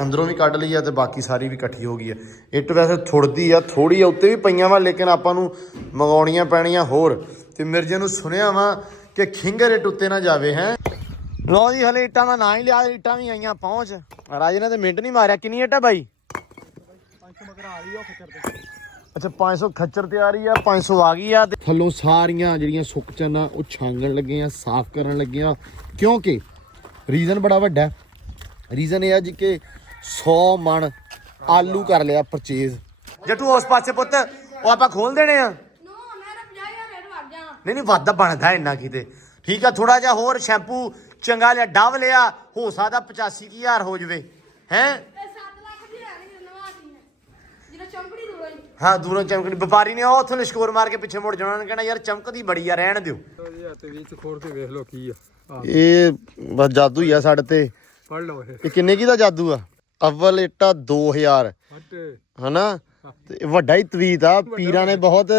ਅੰਦਰੋਂ ਵੀ ਕੱਢ ਲਈ ਆ ਤੇ ਬਾਕੀ ਸਾਰੀ ਵੀ ਇਕੱਠੀ ਹੋ ਗਈ ਆ। ਇੱਟ ਵੈਸੇ ਥੁੜਦੀ ਆ, ਥੋੜੀ ਆ ਉੱਤੇ ਵੀ ਪਈਆਂ ਵਾ, ਲੇਕਿਨ ਆਪਾਂ ਨੂੰ ਮੰਗਾਉਣੀਆਂ ਪੈਣੀਆਂ ਹੋਰ। ਤੇ ਮਿਰਜੇ ਨੂੰ ਸੁਣਿਆ ਵਾ ਕਿ ਖਿੰਗਰ ਇੱਟ ਉੱਤੇ ਨਾ ਜਾਵੇ ਹੈ। ਲਓ ਜੀ, ਹਲੇ ਇੱਟਾਂ ਦਾ ਨਾਂ ਹੀ ਲਿਆ, ਇੱਟਾਂ ਵੀ ਆਈਆਂ ਪਹੁੰਚ। ਰਾਜੇ ਨੇ ਤੇ ਮਿੰਟ ਨਹੀਂ ਮਾਰਿਆ। ਕਿੰਨੀ ਇੱਟ ਆ ਬਾਈ? 500 ਮਗਰ ਆ ਰਹੀ ਆ ਖੱਚਰ ਤੇ। ਅੱਛਾ 500 ਖੱਚਰ ਤੇ ਆ ਰਹੀ ਆ, 500 ਆ ਗਈ ਆ। ਤੇ ਥੱਲੋਂ ਸਾਰੀਆਂ ਜਿਹੜੀਆਂ ਸੁੱਕ ਚੰਨਾ ਉਹ ਛਾਂਗਣ ਲੱਗੇ ਆ, ਸਾਫ਼ ਕਰਨ ਲੱਗੇ ਆ, ਕਿਉਂਕਿ ਰੀਜ਼ਨ ਬੜਾ ਵੱਡਾ। ਰੀਜ਼ਨ ਇਹ ਆ ਜੀ ਕਿ 100 ਮਣ ਆਲੂ ਕਰ ਲਿਆ ਪਰਚੇਜ਼। ਜੱਟੂ ਉਸ ਪਾਸੇ ਪੁੱਤ ਉਹ ਆਪਾਂ ਖੋਲ ਦੇਣੇ ਆ। ਨਹੀਂ ਵਾਧਾ ਬਣਦਾ ਇੰਨਾ ਕਿਤੇ। ਠੀਕ ਆ, ਥੋੜਾ ਜਿਹਾ ਹੋਰ ਸ਼ੈਂਪੂ ਚੰਗਾ ਲਿਆ, ਡਵ ਲਿਆ, ਹੋ ਸਕਦਾ 85,000 ਹੋ ਜਵੇ ਹੈ। ਹਾਂ ਦੂਰੋਂ ਚਮਕਣੀ। ਵਪਾਰੀ ਨੇ ਉਹ ਉੱਥੋਂ ਲਿਸ਼ਕੋਰ ਮਾਰ ਕੇ ਪਿੱਛੇ ਮੁੜ ਜਾਣਾ, ਉਹਨੇ ਕਹਿਣਾ ਯਾਰ ਚਮਕਦੀ ਬੜੀ ਆ, ਰਹਿਣ ਦਿਓ। ਵੇਖ ਲਓ ਕੀ ਆ ਇਹ ਬਸ ਜਾਦੂ ਹੀ ਆ ਸਾਡੇ ਤੇ। ਪੜ ਲਓ ਇਹ ਕਿੰਨੇ ਕੀ ਦਾ ਜਾਦੂ ਆ? ਅਵਲ ਇੱਟਾ 2000 ਹਨਾ। ਤੇ ਵੱਡਾ ਹੀ ਤਵੀਤ ਆ, ਪੀਰਾਂ ਨੇ ਬਹੁਤ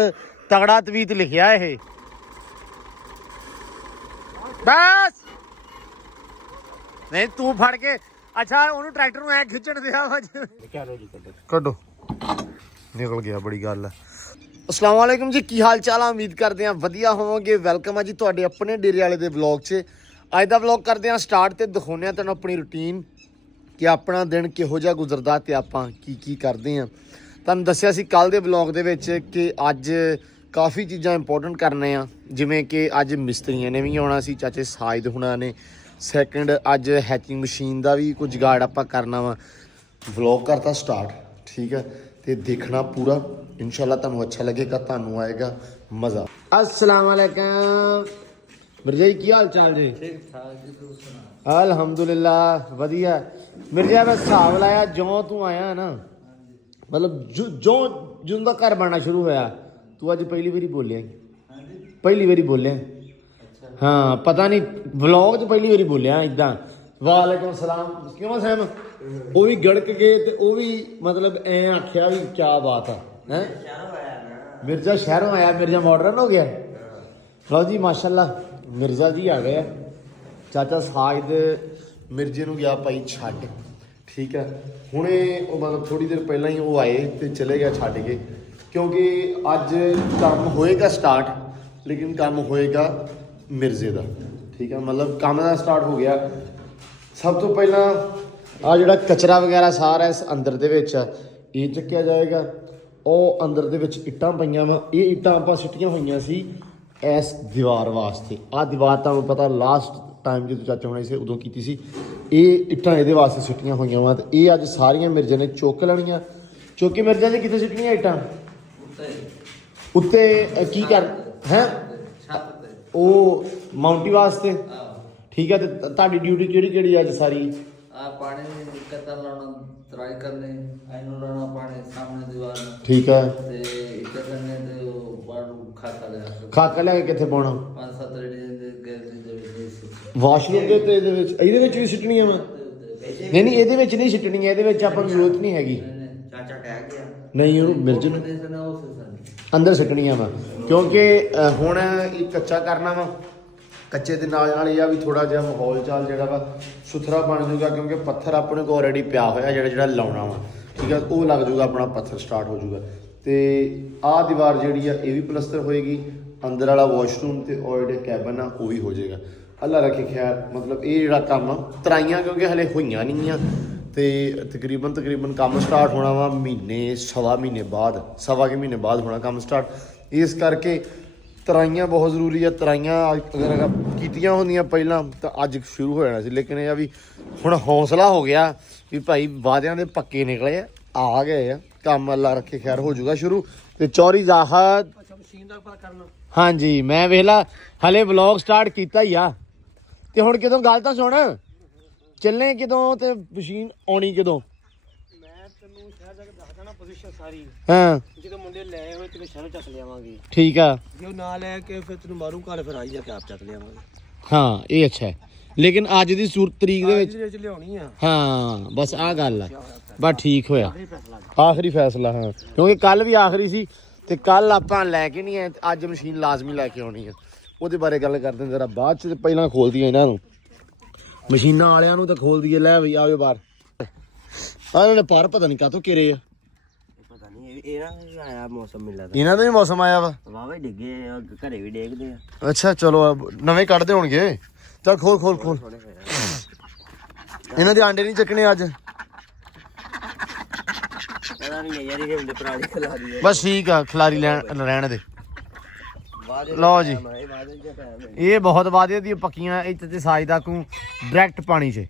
ਤਗੜਾ ਤਵੀਤ ਲਿਖਿਆ ਇਹ। ਬਸ ਨਹੀਂ ਤੂੰ ਫੜ ਕੇ ਅੱਛਾ ਉਹਨੂੰ ਟਰੈਕਟਰ ਨੂੰ ਐ ਖਿੱਚਣ ਦਿਆ ਕੱਢੋ। ਨਿਕਲ ਗਿਆ, ਬੜੀ ਗੱਲ ਹੈ। अस्सलाम वालेकुम जी, की हाल चाल? उम्मीद करते हैं वधिया होवोगे। वेलकम है जी तुहाडे अपने डेरे वाले दे व्लॉग च। अज दा व्लॉग करते हैं स्टार्ट ते दिखाने तुहानूं अपनी रूटीन कि अपना दिन किहो जिहा गुजरदा ते आपां की करदे हैं। तुहानूं दस्सिया सी कल दे व्लॉग दे विच कि अज काफ़ी चीज़ां इंपोर्टेंट करने आ, जिवें कि अज मिस्त्रियां ने भी आउणा सी, चाचे साजिद हुणां ने। सैकेंड अज हैचिंग मशीन का भी कुछ जुगाड़ आपां करना वा। व्लॉग करता स्टार्ट, ठीक है, तो देखना पूरा, इंशाल्लाह तुहानूं अच्छा लगेगा, तुहानूं आएगा मज़ा। अस्सलाम वालेकुम मिर्जा जी, की हाल चाल जी? ठीक ठाक जी, तू सुना? अल्हम्दुलिल्लाह वधिया। मिर्जा मैं हिसाब लाया जो तू आया ना, मतलब जो जिंदा घर बनना शुरू होया, तू अज पहली बारी बोलिया? पहली बारी बोलिया? हाँ पता नहीं व्लॉग च पहली बारी बोलिया इदा। वालेकुम सलाम। क्यों सैम? वो भी गड़क गए तो वो भी मतलब ऐ आख्या भी क्या बात है। मिर्जा शहरों आया, मिर्जा मॉडर्न हो गया। लो जी माशाल्लाह मिर्जा जी आ गए। चाचा साजिद मिर्जे नूं गया भाई छड्ड, ठीक है। हुणे मतलब थोड़ी देर पहला ही वो आए तो चले गए छड्ड के, क्योंकि अज काम होएगा स्टार्ट, लेकिन काम होएगा मिर्जे का, ठीक है। मतलब काम का स्टार्ट हो गया। सब तो पहला आ जिहड़ा कचरा वगैरह सारा इस अंदर दे विच ये चुक्या जाएगा। ਉਹ ਅੰਦਰ ਦੇ ਵਿੱਚ ਇੱਟਾਂ ਪਈਆਂ ਵਾ। ਇਹ ਇੱਟਾਂ ਆਪਾਂ ਸਿੱਟੀਆਂ ਹੋਈਆਂ ਸੀ ਇਸ ਦੀਵਾਰ ਵਾਸਤੇ। ਆਹ ਦੀਵਾਰ ਤੁਹਾਨੂੰ ਪਤਾ ਲਾਸਟ ਟਾਈਮ ਜਦੋਂ ਚਾਚਾ ਹੋਣੇ ਸੀ ਉਦੋਂ ਕੀਤੀ ਸੀ। ਇਹ ਇੱਟਾਂ ਇਹਦੇ ਵਾਸਤੇ ਸਿੱਟੀਆਂ ਹੋਈਆਂ ਵਾ ਤੇ ਇਹ ਅੱਜ ਸਾਰੀਆਂ ਮਿਰਜ਼ੇ ਨੇ ਚੁੱਕ ਲੈਣੀਆਂ। ਚੁੱਕ ਕੇ ਮਿਰਜ਼ਾ ਜੀ ਕਿੱਥੇ ਸਿੱਟਣੀਆਂ ਇੱਟਾਂ? ਉੱਤੇ ਕੀ ਕਰ ਹੈ? ਉਹ ਮਾਊਂਟੀ ਵਾਸਤੇ, ਠੀਕ ਹੈ। ਤੇ ਤੁਹਾਡੀ ਡਿਊਟੀ ਕਿਹੜੀ ਕਿਹੜੀ ਅੱਜ ਸਾਰੀ? पानी कता लाना, तराई करने, आइनो लाना पानी सामने दीवार में, ठीक है। ते इटे करने ते बाड़ू खाता ले आके ਖਾਕਾ ਲੈ ਕੇ ਕਿੱਥੇ ਪਾਉਣਾ? 5-7 ਰੇੜੀ ਦੇ ਗੈਲਰੀ ਦੇ ਵਿੱਚ ਵਾਸ਼ਰੂਮ ਦੇ ਉੱਤੇ ਇਹਦੇ ਵਿੱਚ ਵੀ ਸਿੱਟਣੀਆਂ ਵਾ? ਨਹੀਂ ਨਹੀਂ ਇਹਦੇ ਵਿੱਚ ਨਹੀਂ ਸਿੱਟਣੀਆਂ, ਇਹਦੇ ਵਿੱਚ ਆਪਾਂ ਨੂੰ ਜ਼ਰੂਰਤ ਨਹੀਂ ਹੈਗੀ। ਚਾਚਾ ਕਹਿ ਗਿਆ ਨਹੀਂ ਉਹਨੂੰ ਮਿਰਚ ਨੂੰ ਅੰਦਰ ਸਿੱਟਣੀਆਂ ਵਾ, ਕਿਉਂਕਿ ਹੁਣ ਇਹ ਕੱਚਾ ਕਰਨਾ ਵਾ। ਕੱਚੇ ਦੇ ਨਾਲ ਨਾਲ ਇਹ ਆ ਵੀ ਥੋੜਾ ਜਿਹਾ ਮਾਹੌਲ ਚਾਲ ਜਿਹੜਾ ਵਾ ਸੁਥਰਾ ਬਣ ਜਾਊਗਾ, ਕਿਉਂਕਿ ਪੱਥਰ ਆਪਣੇ ਕੋਲ ਆਲਰੇਡੀ ਪਿਆ ਹੋਇਆ ਜਿਹੜਾ ਲਾਉਣਾ ਵਾ, ਠੀਕ ਹੈ। ਉਹ ਲੱਗ ਜਾਊਗਾ, ਆਪਣਾ ਪੱਥਰ ਸਟਾਰਟ ਹੋ ਜਾਊਗਾ। ਤੇ ਆਹ ਦੀਵਾਰ ਜਿਹੜੀ ਆ ਇਹ ਵੀ ਪਲਸਤਰ ਹੋਏਗੀ। ਅੰਦਰ ਵਾਲਾ ਵਾਸ਼ਰੂਮ ਤੇ ਉਹ ਜਿਹੜੇ ਕੈਬਨ ਆ ਉਹ ਵੀ ਹੋ ਜਾਏਗਾ। ਅੱਲਾ ਰੱਖੇ ਖੈਰ। ਮਤਲਬ ਇਹ ਜਿਹੜਾ ਕੰਮ ਆ ਤਰਾਈਆਂ ਕਿਉਂਕਿ ਹਲੇ ਹੋਈਆਂ ਨਹੀਂ ਆ ਤੇ ਤਕਰੀਬਨ ਕੰਮ ਸਟਾਰਟ ਹੋਣਾ ਵਾ ਮਹੀਨੇ ਸਵਾ ਮਹੀਨੇ ਬਾਅਦ, ਸਵਾ ਕੇ ਮਹੀਨੇ ਬਾਅਦ ਹੋਣਾ ਕੰਮ ਸਟਾਰਟ। ਇਸ ਕਰਕੇ ਤਰਾਈਆਂ ਬਹੁਤ ਜ਼ਰੂਰੀ ਆ। ਤਰਾਈਆਂ ਅਗਰ ਕੀਤੀਆਂ ਹੁੰਦੀਆਂ ਪਹਿਲਾਂ ਤਾਂ ਅੱਜ ਸ਼ੁਰੂ ਹੋ ਜਾਣਾ ਸੀ, ਲੇਕਿਨ ਇਹ ਆ ਵੀ ਹੁਣ ਹੌਸਲਾ ਹੋ ਗਿਆ ਵੀ ਭਾਈ ਵਾਅਦਿਆਂ ਦੇ ਪੱਕੇ ਨਿਕਲੇ ਆ ਗਏ ਆ। ਕੰਮ ਅੱਲਾ ਰੱਖੇ ਖੈਰ ਹੋ ਜਾਊਗਾ ਸ਼ੁਰੂ। ਤੇ ਚੌਰੀ ਜ਼ਾਹਦ ਹਾਂਜੀ ਮੈਂ ਵੇਖਲਾ ਹਲੇ ਵਲੌਗ ਸਟਾਰਟ ਕੀਤਾ ਹੀ ਆ। ਤੇ ਹੁਣ ਕਿਦੋਂ ਗੱਲ ਤਾਂ ਸੁਣ, ਚੱਲੇ ਕਿਦੋਂ ਤੇ ਮਸ਼ੀਨ ਆਉਣੀ ਕਿਦੋਂ? ਸਾਰੀ ਹਾਂ ਜਦੋਂ ਮੁੰਡੇ ਲੈ ਹੋਏ ਤੇ ਸ਼ਹਿਰੋਂ ਚੱਕ ਲਿਆਵਾਂਗੇ, ਠੀਕ ਆ। ਜੇ ਉਹ ਨਾ ਲੈ ਕੇ ਫਿਰ ਤੈਨੂੰ ਮਾਰੂ ਘਰ, ਫਿਰ ਆਈ ਜਾ ਕੇ ਆਪ ਚੱਕ ਲਿਆਵਾਂਗੇ। ਹਾਂ ਇਹ ਅੱਛਾ ਹੈ, ਲੇਕਿਨ ਅੱਜ ਦੀ ਸੂਰਤ ਤਰੀਕ ਦੇ ਵਿੱਚ ਲਿਆਉਣੀ ਆ। ਹਾਂ ਬਸ ਆਹ ਗੱਲ ਆ। ਬਸ ਠੀਕ ਹੋਇਆ, ਆਖਰੀ ਫੈਸਲਾ। ਹਾਂ ਕਿਉਂਕਿ ਕੱਲ ਵੀ ਆਖਰੀ ਸੀ ਤੇ ਕੱਲ ਆਪਾਂ ਲੈ ਕੇ ਨਹੀਂ ਆਏ, ਅੱਜ ਮਸ਼ੀਨ ਲਾਜ਼ਮੀ ਲੈ ਕੇ ਆਉਣੀ ਆ। ਉਹਦੇ ਬਾਰੇ ਗੱਲ ਕਰਦੇ ਹਾਂ ਜ਼ਰਾ ਬਾਅਦ ਚ। ਪਹਿਲਾਂ ਖੋਲਦੀ ਇਹਨਾਂ ਨੂੰ, ਮਸ਼ੀਨਾਂ ਵਾਲਿਆਂ ਨੂੰ ਤਾਂ ਖੋਲ ਦਈਏ। ਲੈ ਬਈ ਆਓ ਬਾਹਰ। ਇਹਨਾਂ ਨੇ ਪਰ ਪਤਾ ਨਹੀਂ ਕਾਹਤੋਂ ਕਿਰੇ ਆ। ਪਤਾ ਨਹੀਂ ਇਹਨਾਂ ਦਾ ਆਇਆ ਮੌਸਮ ਮਿਲਦਾ ਇਹਨਾਂ ਦਾ ਵੀ ਮੌਸਮ ਆਇਆ ਵਾ। ਵਾਹਵਾ ਡਿੱਗੇ ਆ, ਘਰੇ ਵੀ ਡੇਗਦੇ ਆ। ਅੱਛਾ ਚਲੋ ਨਵੇਂ ਕੱਢਦੇ ਹੋਣਗੇ। ਚਲ ਖੋਲ ਖੋਲ ਖੋਲ। ਇਹਨਾਂ ਦੇ ਆਂਡੇ ਨਹੀਂ ਚੱਕਣੇ ਅੱਜ। ਪਤਾ ਨਹੀਂ ਯਾਰ ਇਹ ਹੁੰਦੇ ਪੁਰਾਣੀ ਖਿਲਾੜੀ ਬਸ ਠੀਕ ਆ ਖਿਲਾਰੀ ਰਹਿਣ ਦੇ। ਲਓ ਜੀ ਇਹ ਬਹੁਤ ਵਾਦੇ ਦੀ ਪੱਕੀਆਂ ਇੱਥੇ ਤੇ ਸਾਜਦਾ ਕੋ ਡਾਇਰੈਕਟ ਪਾਣੀ 'ਚ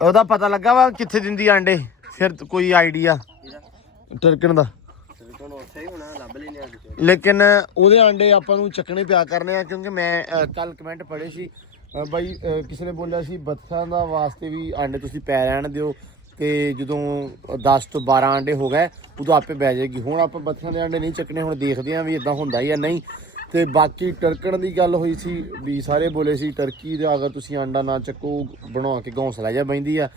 ਉਹਦਾ ਪਤਾ ਲੱਗਾ ਵਾ ਕਿੱਥੇ ਦਿੰਦੀ ਆਂਡੇ। ਫਿਰ ਕੋਈ ਆਈਡੀਆ ਟਰਕਣ ਦਾ ਲੇਕਿਨ ਉਹਦੇ ਆਂਡੇ ਆਪਾਂ ਨੂੰ ਚੱਕਣੇ ਪਿਆ ਕਰਨੇ ਆ ਕਿਉਂਕਿ ਮੈਂ ਕੱਲ ਕਮੈਂਟ ਪੜ੍ਹੇ ਸੀ ਬਾਈ ਕਿਸੇ ਨੇ ਬੋਲਿਆ ਸੀ ਬੱਸਾਂ ਦਾ ਵਾਸਤੇ ਵੀ ਆਂਡੇ ਤੁਸੀਂ ਪੈ ਰਹਿਣ ਦਿਓ ਤੇ ਜਦੋਂ 10 ਤੋਂ 12 ਆਂਡੇ ਹੋ ਗਏ ਉਦੋਂ ਆਪੇ ਬਹਿ ਜਾਏਗੀ। ਹੁਣ ਆਪਾਂ ਬੱਸਾਂ ਦੇ ਆਂਡੇ ਨਹੀਂ ਚੱਕਣੇ, ਹੁਣ ਦੇਖਦੇ ਹਾਂ ਵੀ ਇਦਾਂ ਹੁੰਦਾ ਹੀ ਆ ਨਹੀਂ। ਤੇ ਬਾਕੀ ਟਰਕਣ ਦੀ ਗੱਲ ਹੋਈ ਸੀ ਵੀ ਸਾਰੇ ਬੋਲੇ ਸੀ ਟਰਕੀ ਦਾ ਅਗਰ ਤੁਸੀਂ ਆਂਡਾ ਨਾ ਚੱਕੋ ਬਣਾ ਕੇ ਘੌਂਸਲਾ ਜਿਹਾ ਬਹਿੰਦੀ ਆ।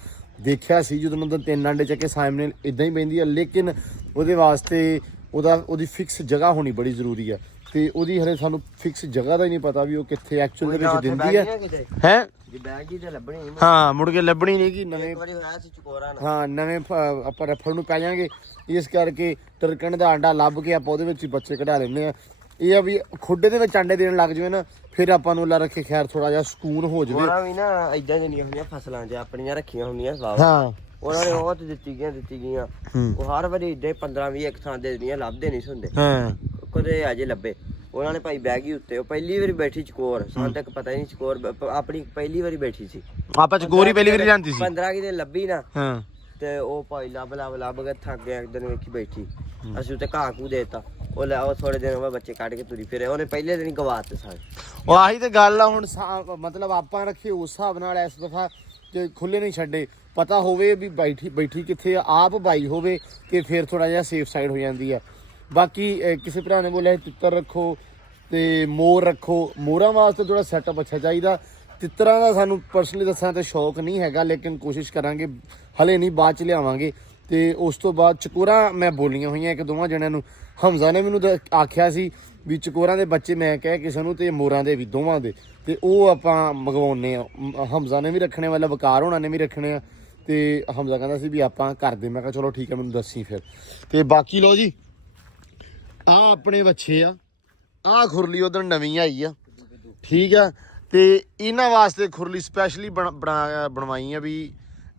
ਦੇਖਿਆ ਸੀ ਜਦੋਂ ਉਹਨਾਂ 3 ਆਂਡੇ ਚੱਕੇ ਸਾਹਮਣੇ ਇਦਾਂ ਹੀ ਬਹਿੰਦੀ ਆ ਲੇਕਿਨ ਉਹਦੇ ਵਾਸਤੇ ਉਹਦੀ ਫਿਕਸ ਜਗ੍ਹਾ ਹੋਣੀ ਬੜੀ ਜ਼ਰੂਰੀ ਆ ਤੇ ਉਹਦੀ ਹਰੇ ਸਾਨੂੰ ਫਿਕਸ ਜਗ੍ਹਾ ਦਾ ਹੀ ਨਹੀਂ ਪਤਾ ਵੀ ਉਹ ਕਿੱਥੇ ਐਕਚੁਅਲ ਦੇ ਵਿੱਚ ਦਿੰਦੀ ਹੈ ਹਾਂ ਮੁੜ ਕੇ ਲੱਭਣੀ ਨਹੀਂ ਕਿ ਨਵੇਂ ਹਾਂ ਨਵੇਂ ਆਪਾਂ ਰਫਲ ਨੂੰ ਪੈ ਜਾਾਂਗੇ। ਇਸ ਕਰਕੇ ਟਰਕਣ ਦਾ ਆਂਡਾ ਲੱਭ ਕੇ ਆਪਾਂ ਉਹਦੇ ਵਿੱਚ ਹੀ ਬੱਚੇ ਕਢਾ ਲੈਂਦੇ ਆ। ਇਹ ਆ ਵੀ ਖੁੱਡੇ ਦੇ ਵਿੱਚ ਆਂਡੇ ਦੇਣ ਲੱਗ ਜਾਵੇ ਨਾ ਫਿਰ ਆਪਾਂ ਨੂੰ ਅੱਲਾ ਰੱਖੇ ਖੈਰ ਥੋੜਾ ਜਿਹਾ ਸਕੂਨ ਹੋ ਜਾਵੇ। ਉਹਨਾਂ ਵੀ ਨਾ ਇਦਾਂ ਦੀਆਂ ਹੁੰਦੀਆਂ ਫਸਲਾਂ 'ਚ ਆਪਣੀਆਂ ਰੱਖੀਆਂ ਹੁੰਦੀਆਂ ਹਾਂ ਉਹਨਾਂ ਨੇ ਉਹ ਤੇ ਦਿੱਤੀ ਗਈਆਂ ਉਹ ਹਰ ਵਾਰੀ ਇਦਾਂ 15-20 ਇੱਕ ਥਾਂ ਦੇ ਦਿੰਦੀਆਂ ਲੱਭਦੇ ਨਹੀਂ ਹੁੰਦੇ। ਹਾਂ ਕਦੇ ਅਜੇ ਲੱਭੇ ਉਹਨਾਂ ਨੇ ਭਾਈ ਬਹਿ ਗਈ ਉੱਤੇ ਉਹ ਪਹਿਲੀ ਵਾਰੀ ਬੈਠੀ ਚਕੋਰ ਸਾਨੂੰ ਤੱਕ ਪਤਾ ਹੀ ਨਹੀਂ ਚਕੋਰ ਆਪਣੀ ਪਹਿਲੀ ਵਾਰੀ ਬੈਠੀ ਸੀ ਆਪਾਂ ਚਕੋਰੀ ਪਹਿਲੀ ਵਾਰੀ ਜਾਂਦੀ ਸੀ 15 ਕਿ ਦਿਨ ਲੱਭੀ ਨਾ ਹਾਂ ਤੇ ਉਹ ਭਾਈ ਲੱਭ ਕੇ ਥੱਕ ਗਿਆ ਇੱਕ ਦਿਨ ਵੇਖੀ ਬੈਠੀ ਅਸੀਂ ਉੱਤੇ ਘਾਹ ਘੂ ਦੇਤਾ ਉਹ ਥੋੜੇ ਦਿਨ ਬਾਅਦ ਬੱਚੇ ਕੱਢ ਕੇ ਤੁਰੀ ਫਿਰੇ ਉਹਨੇ ਪਹਿਲੇ ਦਿਨ ਹੀ ਗਵਾਤੇ ਸਾਰੇ। ਉਹ ਆਹੀ ਤੇ ਗੱਲ ਆ ਹੁਣ ਮਤਲਬ ਆਪਾਂ ਰੱਖੇ ਉਸ ਹਿਸਾਬ ਨਾਲ ਇਸ ਦਫਾ ਕਿ ਖੁੱਲੇ ਨਹੀਂ ਛੱਡੇ ਪਤਾ ਹੋਵੇ ਵੀ ਬੈਠੀ ਕਿੱਥੇ ਆ ਆਪ ਬਾਈ ਹੋਵੇ ਕਿ ਫਿਰ ਥੋੜਾ ਜਿਹਾ ਸੇਫ ਸਾਈਡ ਹੋ ਜਾਂਦੀ ਹੈ। ਬਾਕੀ ਕਿਸੇ ਭਰਾ ਨੇ ਬੋਲਿਆ ਤਿੱਤਰ ਰੱਖੋ ਤੇ ਮੋਰ ਰੱਖੋ। ਮੋਰਾਂ ਵਾਸਤੇ ਥੋੜਾ ਸੈਟਅਪ ਅੱਛਾ ਚਾਹੀਦਾ। ਤਿੱਤਰਾਂ ਦਾ ਸਾਨੂੰ ਪਰਸਨਲੀ ਦੱਸਾਂ ਤੇ ਸ਼ੌਕ ਨਹੀਂ ਹੈਗਾ ਲੇਕਿਨ ਕੋਸ਼ਿਸ਼ ਕਰਾਂਗੇ ਹਲੇ ਨਹੀਂ ਬਾਅਦ ਚ ਲਿਆਵਾਂਗੇ। ਤੇ ਉਸ ਤੋਂ ਬਾਅਦ ਚਕੋਰਾਂ ਮੈਂ ਬੋਲੀਆਂ ਹੋਈਆਂ ਇੱਕ ਦੋਵਾਂ ਜਣਿਆਂ ਨੂੰ। ਹਮਜ਼ਾ ਨੇ ਮੈਨੂੰ ਆਖਿਆ ਸੀ ਵੀ ਚਕੋਰਾਂ ਦੇ ਬੱਚੇ ਮੈਂ ਕਹਿ ਕਿਸੇ ਨੂੰ ਤੇ ਮੋਰਾਂ ਦੇ ਵੀ ਦੋਵਾਂ ਦੇ ਤੇ ਉਹ ਆਪਾਂ ਮੰਗਵਾਉਣੇ ਆ। ਹਮਜ਼ਾ ਨੇ ਵੀ ਰੱਖਣੇ ਵਾਲਾ ਵਕਾਰ ਹੋਣਾ ਨੇ ਵੀ ਰੱਖਣੇ ਆ ਤੇ ਹਮਜ਼ਾ ਕਹਿੰਦਾ ਸੀ ਵੀ ਆਪਾਂ ਕਰਦੇ। ਮੈਂ ਕਿਹਾ ਚਲੋ ਠੀਕ ਹੈ ਮੈਨੂੰ ਦੱਸੀ ਫਿਰ। ਤੇ ਬਾਕੀ ਲਓ ਜੀ ਆ ਆਪਣੇ ਬੱਚੇ ਆ ਆਹ ਖੁਰਲੀ ਉਧਰ ਨਵੀਂ ਆਈ ਆ ਠੀਕ ਆ ਤੇ ਇਹਨਾਂ ਵਾਸਤੇ ਖੁਰਲੀ ਸਪੈਸ਼ਲੀ ਬਣਵਾਈ ਆ ਵੀ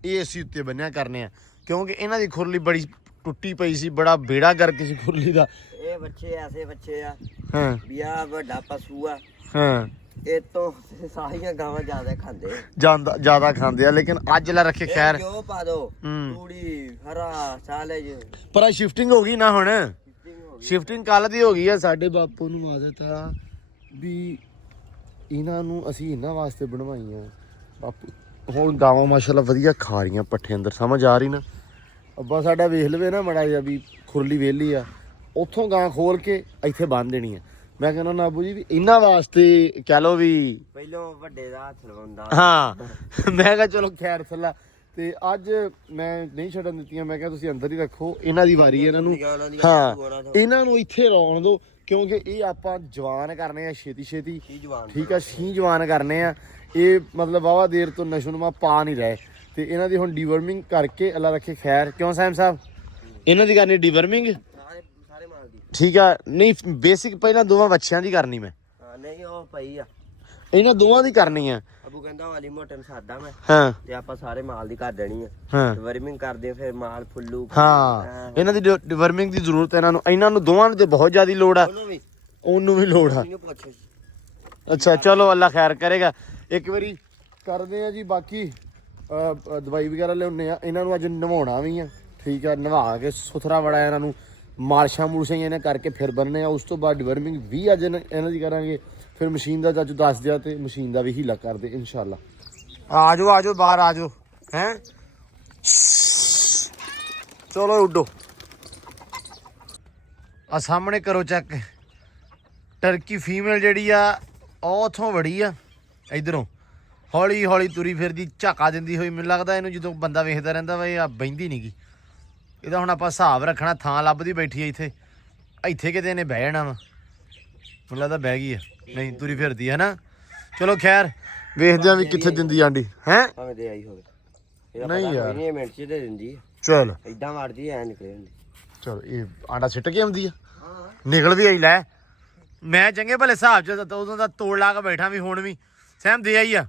ਇਹ ਅਸੀਂ ਉੱਤੇ ਬੰਨਿਆ ਕਰਨੇ ਆ ਕਿਉਂਕਿ ਇਹਨਾਂ ਦੀ ਖੁਰਲੀ ਬੜੀ ਟੁੱਟੀ ਪਈ ਸੀ ਬੜਾ ਬੇੜਾ ਕਰਕੇ ਸੀ ਖੁਰਲੀ ਦਾ। ਇਹ ਬੱਚੇ ਐਸੇ ਬੱਚੇ ਆ ਹਾਂ ਵੀ ਆ ਵੱਡਾ ਪਸ਼ੂ ਆ ਹਾਂ ਇਹ ਤੋਂ ਸਾਰੀਆਂ ਗਾਵਾਂ ਜ਼ਿਆਦਾ ਖਾਂਦੇ ਆ ਲੇਕਿਨ ਅੱਜ ਲੈ ਰੱਖੇ ਖੈਰ ਜੋ ਪਾ ਦੋ ਤੂੜੀ ਹਰਾ ਸਾਲੇਜ ਪਰ ਸ਼ਿਫਟਿੰਗ ਹੋ ਗਈ ਨਾ ਹੁਣ ਸ਼ਿਫਟਿੰਗ ਕੱਲ ਦੀ ਹੋ ਗਈ ਆ। ਸਾਡੇ ਬਾਪੂ ਨੂੰ ਆਦਤ ਆ ਵੀ ਇਹਨਾਂ ਨੂੰ ਅਸੀਂ ਇਹਨਾਂ ਵਾਸਤੇ ਬਣਵਾਈਆਂ ਬਾਪੂ। ਹੁਣ ਗਾਵਾਂ ਮਾਸ਼ਾਅੱਲਾ ਵਧੀਆ ਖਾ ਰਹੀਆਂ ਪੱਠੇ ਅੰਦਰ ਸਮਝ ਆ ਰਹੀ ਨਾ। ਅੱਬਾ ਸਾਡਾ ਵੇਖ ਲਵੇ ਨਾ ਮੜਾ ਜਿਹਾ ਵੀ ਖੁਰਲੀ ਵਿਹਲੀ ਆ ਉੱਥੋਂ ਗਾਂ ਖੋਲ ਕੇ ਇੱਥੇ ਬੰਨ ਦੇਣੀ ਆ। ਮੈਂ ਕਹਿੰਦਾ ਨਾ ਆਬੂ ਜੀ ਵੀ ਇਹਨਾਂ ਵਾਸਤੇ ਕਹਿ ਲਓ ਵੀ ਪਹਿਲੋਂ ਵੱਡੇ ਦਾ ਹੱਥ ਲਵਾਉਂਦਾ ਹਾਂ। ਮੈਂ ਕਿਹਾ ਚਲੋ ਖੈਰ ਸੱਲਾ ਤੇ ਅੱਜ ਮੈਂ ਨਹੀਂ ਛੱਡਣ ਦਿੱਤੀਆਂ। ਮੈਂ ਕਿਹਾ ਤੁਸੀਂ ਅੰਦਰ ਹੀ ਰੱਖੋ ਇਹਨਾਂ ਦੀ ਵਾਰੀ ਇਹਨਾਂ ਨੂੰ। ਹਾਂ ਇਹਨਾਂ ਨੂੰ ਇੱਥੇ ਲਾਉਣ ਦਿਓ ਕਿਉਂਕਿ ਇਹ ਆਪਾਂ ਜਵਾਨ ਕਰਨੇ ਆ ਛੇਤੀ ਠੀਕ ਆ। ਛੀ ਜਵਾਨ ਕਰਨੇ ਆ ਇਹ ਮਤਲਬ ਵਾਵਾ ਦੇਰ ਤੋਂ ਨਸ਼ੋਨੁਮਾ ਪਾ ਨਹੀਂ ਰਹੇ ਤੇ ਇਹਨਾਂ ਦੀ ਹੁਣ ਡੀਵਰਮਿੰਗ ਕਰਕੇ ਅੱਲਾ ਰੱਖੇ ਖੈਰ। ਕਿਉਂ ਸਾਹਿਬ ਇਹਨਾਂ ਦੀ ਕਰਨੀ ਡੀਵਰਮਿੰਗ ਠੀਕ ਆ। ਨਹੀਂ ਬੇਸਿਕ ਪਹਿਲਾਂ ਦੋਵਾਂ ਬੱਚਿਆਂ ਦੀ ਕਰਨੀ ਮੈਂ ਨਹੀਂ ਉਹ ਪਈ ਆ ਇਹਨਾਂ ਦੋਵਾਂ ਦੀ ਕਰਨੀ ਆ। ਅਬੂ ਕਹਿੰਦਾ ਵਾਲੀ ਮੋਟਰ ਸਾਦਾ ਮੈਂ ਹਾਂ ਤੇ ਆਪਾਂ ਸਾਰੇ ਮਾਲ ਦੀ ਕਰ ਦੇਣੀ ਆ। ਹਾਂ ਵਰਮਿੰਗ ਕਰਦੇ ਫਿਰ ਮਾਲ ਫੁੱਲੂ। ਹਾਂ ਇਹਨਾਂ ਦੀ ਵਰਮਿੰਗ ਦੀ ਜ਼ਰੂਰਤ ਹੈ ਇਹਨਾਂ ਨੂੰ ਦੋਵਾਂ ਨੂੰ ਤੇ ਬਹੁਤ ਜ਼ਿਆਦਾ ਲੋੜ ਆ। ਉਹਨੂੰ ਵੀ ਲੋੜ ਆ। ਅੱਛਾ ਚਲੋ ਅੱਲਾ ਖੈਰ ਕਰੇਗਾ। ਇੱਕ ਵਾਰੀ ਕਰਦੇ ਆ ਜੀ। ਬਾਕੀ ਦਵਾਈ ਵਗੈਰਾ ਲਿਆਉਣੇ ਆ। ਇਹਨਾਂ ਨੂੰ ਅੱਜ ਨਵਾਉਣਾ ਵੀ ਆ ਠੀਕ ਆ। ਨਵਾ ਕੇ ਸੁਥਰਾ ਬੜਾ ਇਹਨਾਂ ਨੂੰ ਮਾਰਸ਼ਾਂ ਮੂਰਸ਼ਾਂ ਇਹਨਾਂ ਕਰਕੇ ਫਿਰ ਬੰਨਣੇ ਆ। ਉਸ ਤੋਂ ਬਾਅਦ ਡਿਵਰਮਿੰਗ ਵੀ ਅੱਜ ਇਹਨਾਂ ਦੀ ਕਰਾਂਗੇ। ਫਿਰ ਮਸ਼ੀਨ ਦਾ ਚਾਚੂ ਦੱਸ ਦਿਆ ਤੇ ਮਸ਼ੀਨ ਦਾ ਵੀ ਹੀਲਾ ਕਰਦੇ ਇਨਸ਼ਾਅੱਲਾ। ਆ ਜਾਓ ਬਾਹਰ ਆ ਜਾਓ ਹੈਂ। ਚਲੋ ਉੱਡੋ ਆ ਸਾਹਮਣੇ ਕਰੋ ਚੈੱਕ। ਟਰਕੀ ਫੀਮੇਲ ਜਿਹੜੀ ਆ ਉਹ ਉੱਥੋਂ ਵੜੀ ਆ ਇਧਰੋਂ ਹੌਲੀ ਹੌਲੀ ਤੁਰੀ ਫਿਰਦੀ ਝਾਕਾ ਦਿੰਦੀ ਹੋਈ। ਮੈਨੂੰ ਲੱਗਦਾ ਇਹਨੂੰ ਜਦੋਂ ਬੰਦਾ ਵੇਖਦਾ ਰਹਿੰਦਾ ਵਾ ਇਹ ਆ ਬਹਿੰਦੀ ਨੀ ਗੀ। ਇਹਦਾ ਹੁਣ ਆਪਾਂ ਹਿਸਾਬ ਰੱਖਣਾ। ਥਾਂ ਲੱਭਦੀ ਬੈਠੀ ਆ ਇੱਥੇ ਕਿਤੇ ਇਹਨੇ ਬਹਿ ਜਾਣਾ ਵਾ। ਮੈਨੂੰ ਲੱਗਦਾ ਬਹਿ ਗਈ ਆ ਨਹੀਂ ਤੁਰੀ ਫਿਰਦੀ ਹੈ ਨਾ। ਚਲੋ ਖੈਰ ਵੇਖਦੇ ਆ ਵੀ ਕਿੱਥੇ ਦਿੰਦੀ ਆਂਡੀ ਹੈ। ਨਹੀਂ ਯਾਰ ਨਹੀਂ ਮਿੰਟ ਚ ਦੇ ਦਿੰਦੀ ਚਲ ਇਦਾਂ ਮਾਰਦੀ ਐ ਨਿਕਲੇ ਹੁੰਦੀ ਚਲ ਇਹ ਆਂਡਾ ਸਿੱਟ ਕੇ ਆਉਂਦੀ ਆ ਨਿਕਲ ਵੀ ਆਈ ਲੈ ਮੈਂ ਚੰਗੇ ਭਲੇ ਹਿਸਾਬ ਚ ਤਾਂ ਉਦੋਂ ਦਾ ਤੋੜ ਲਾ ਕੇ ਬੈਠਾ ਵੀ ਹੁਣ ਵੀ ਸਹਿਮ ਦੇ ਆਈ ਆ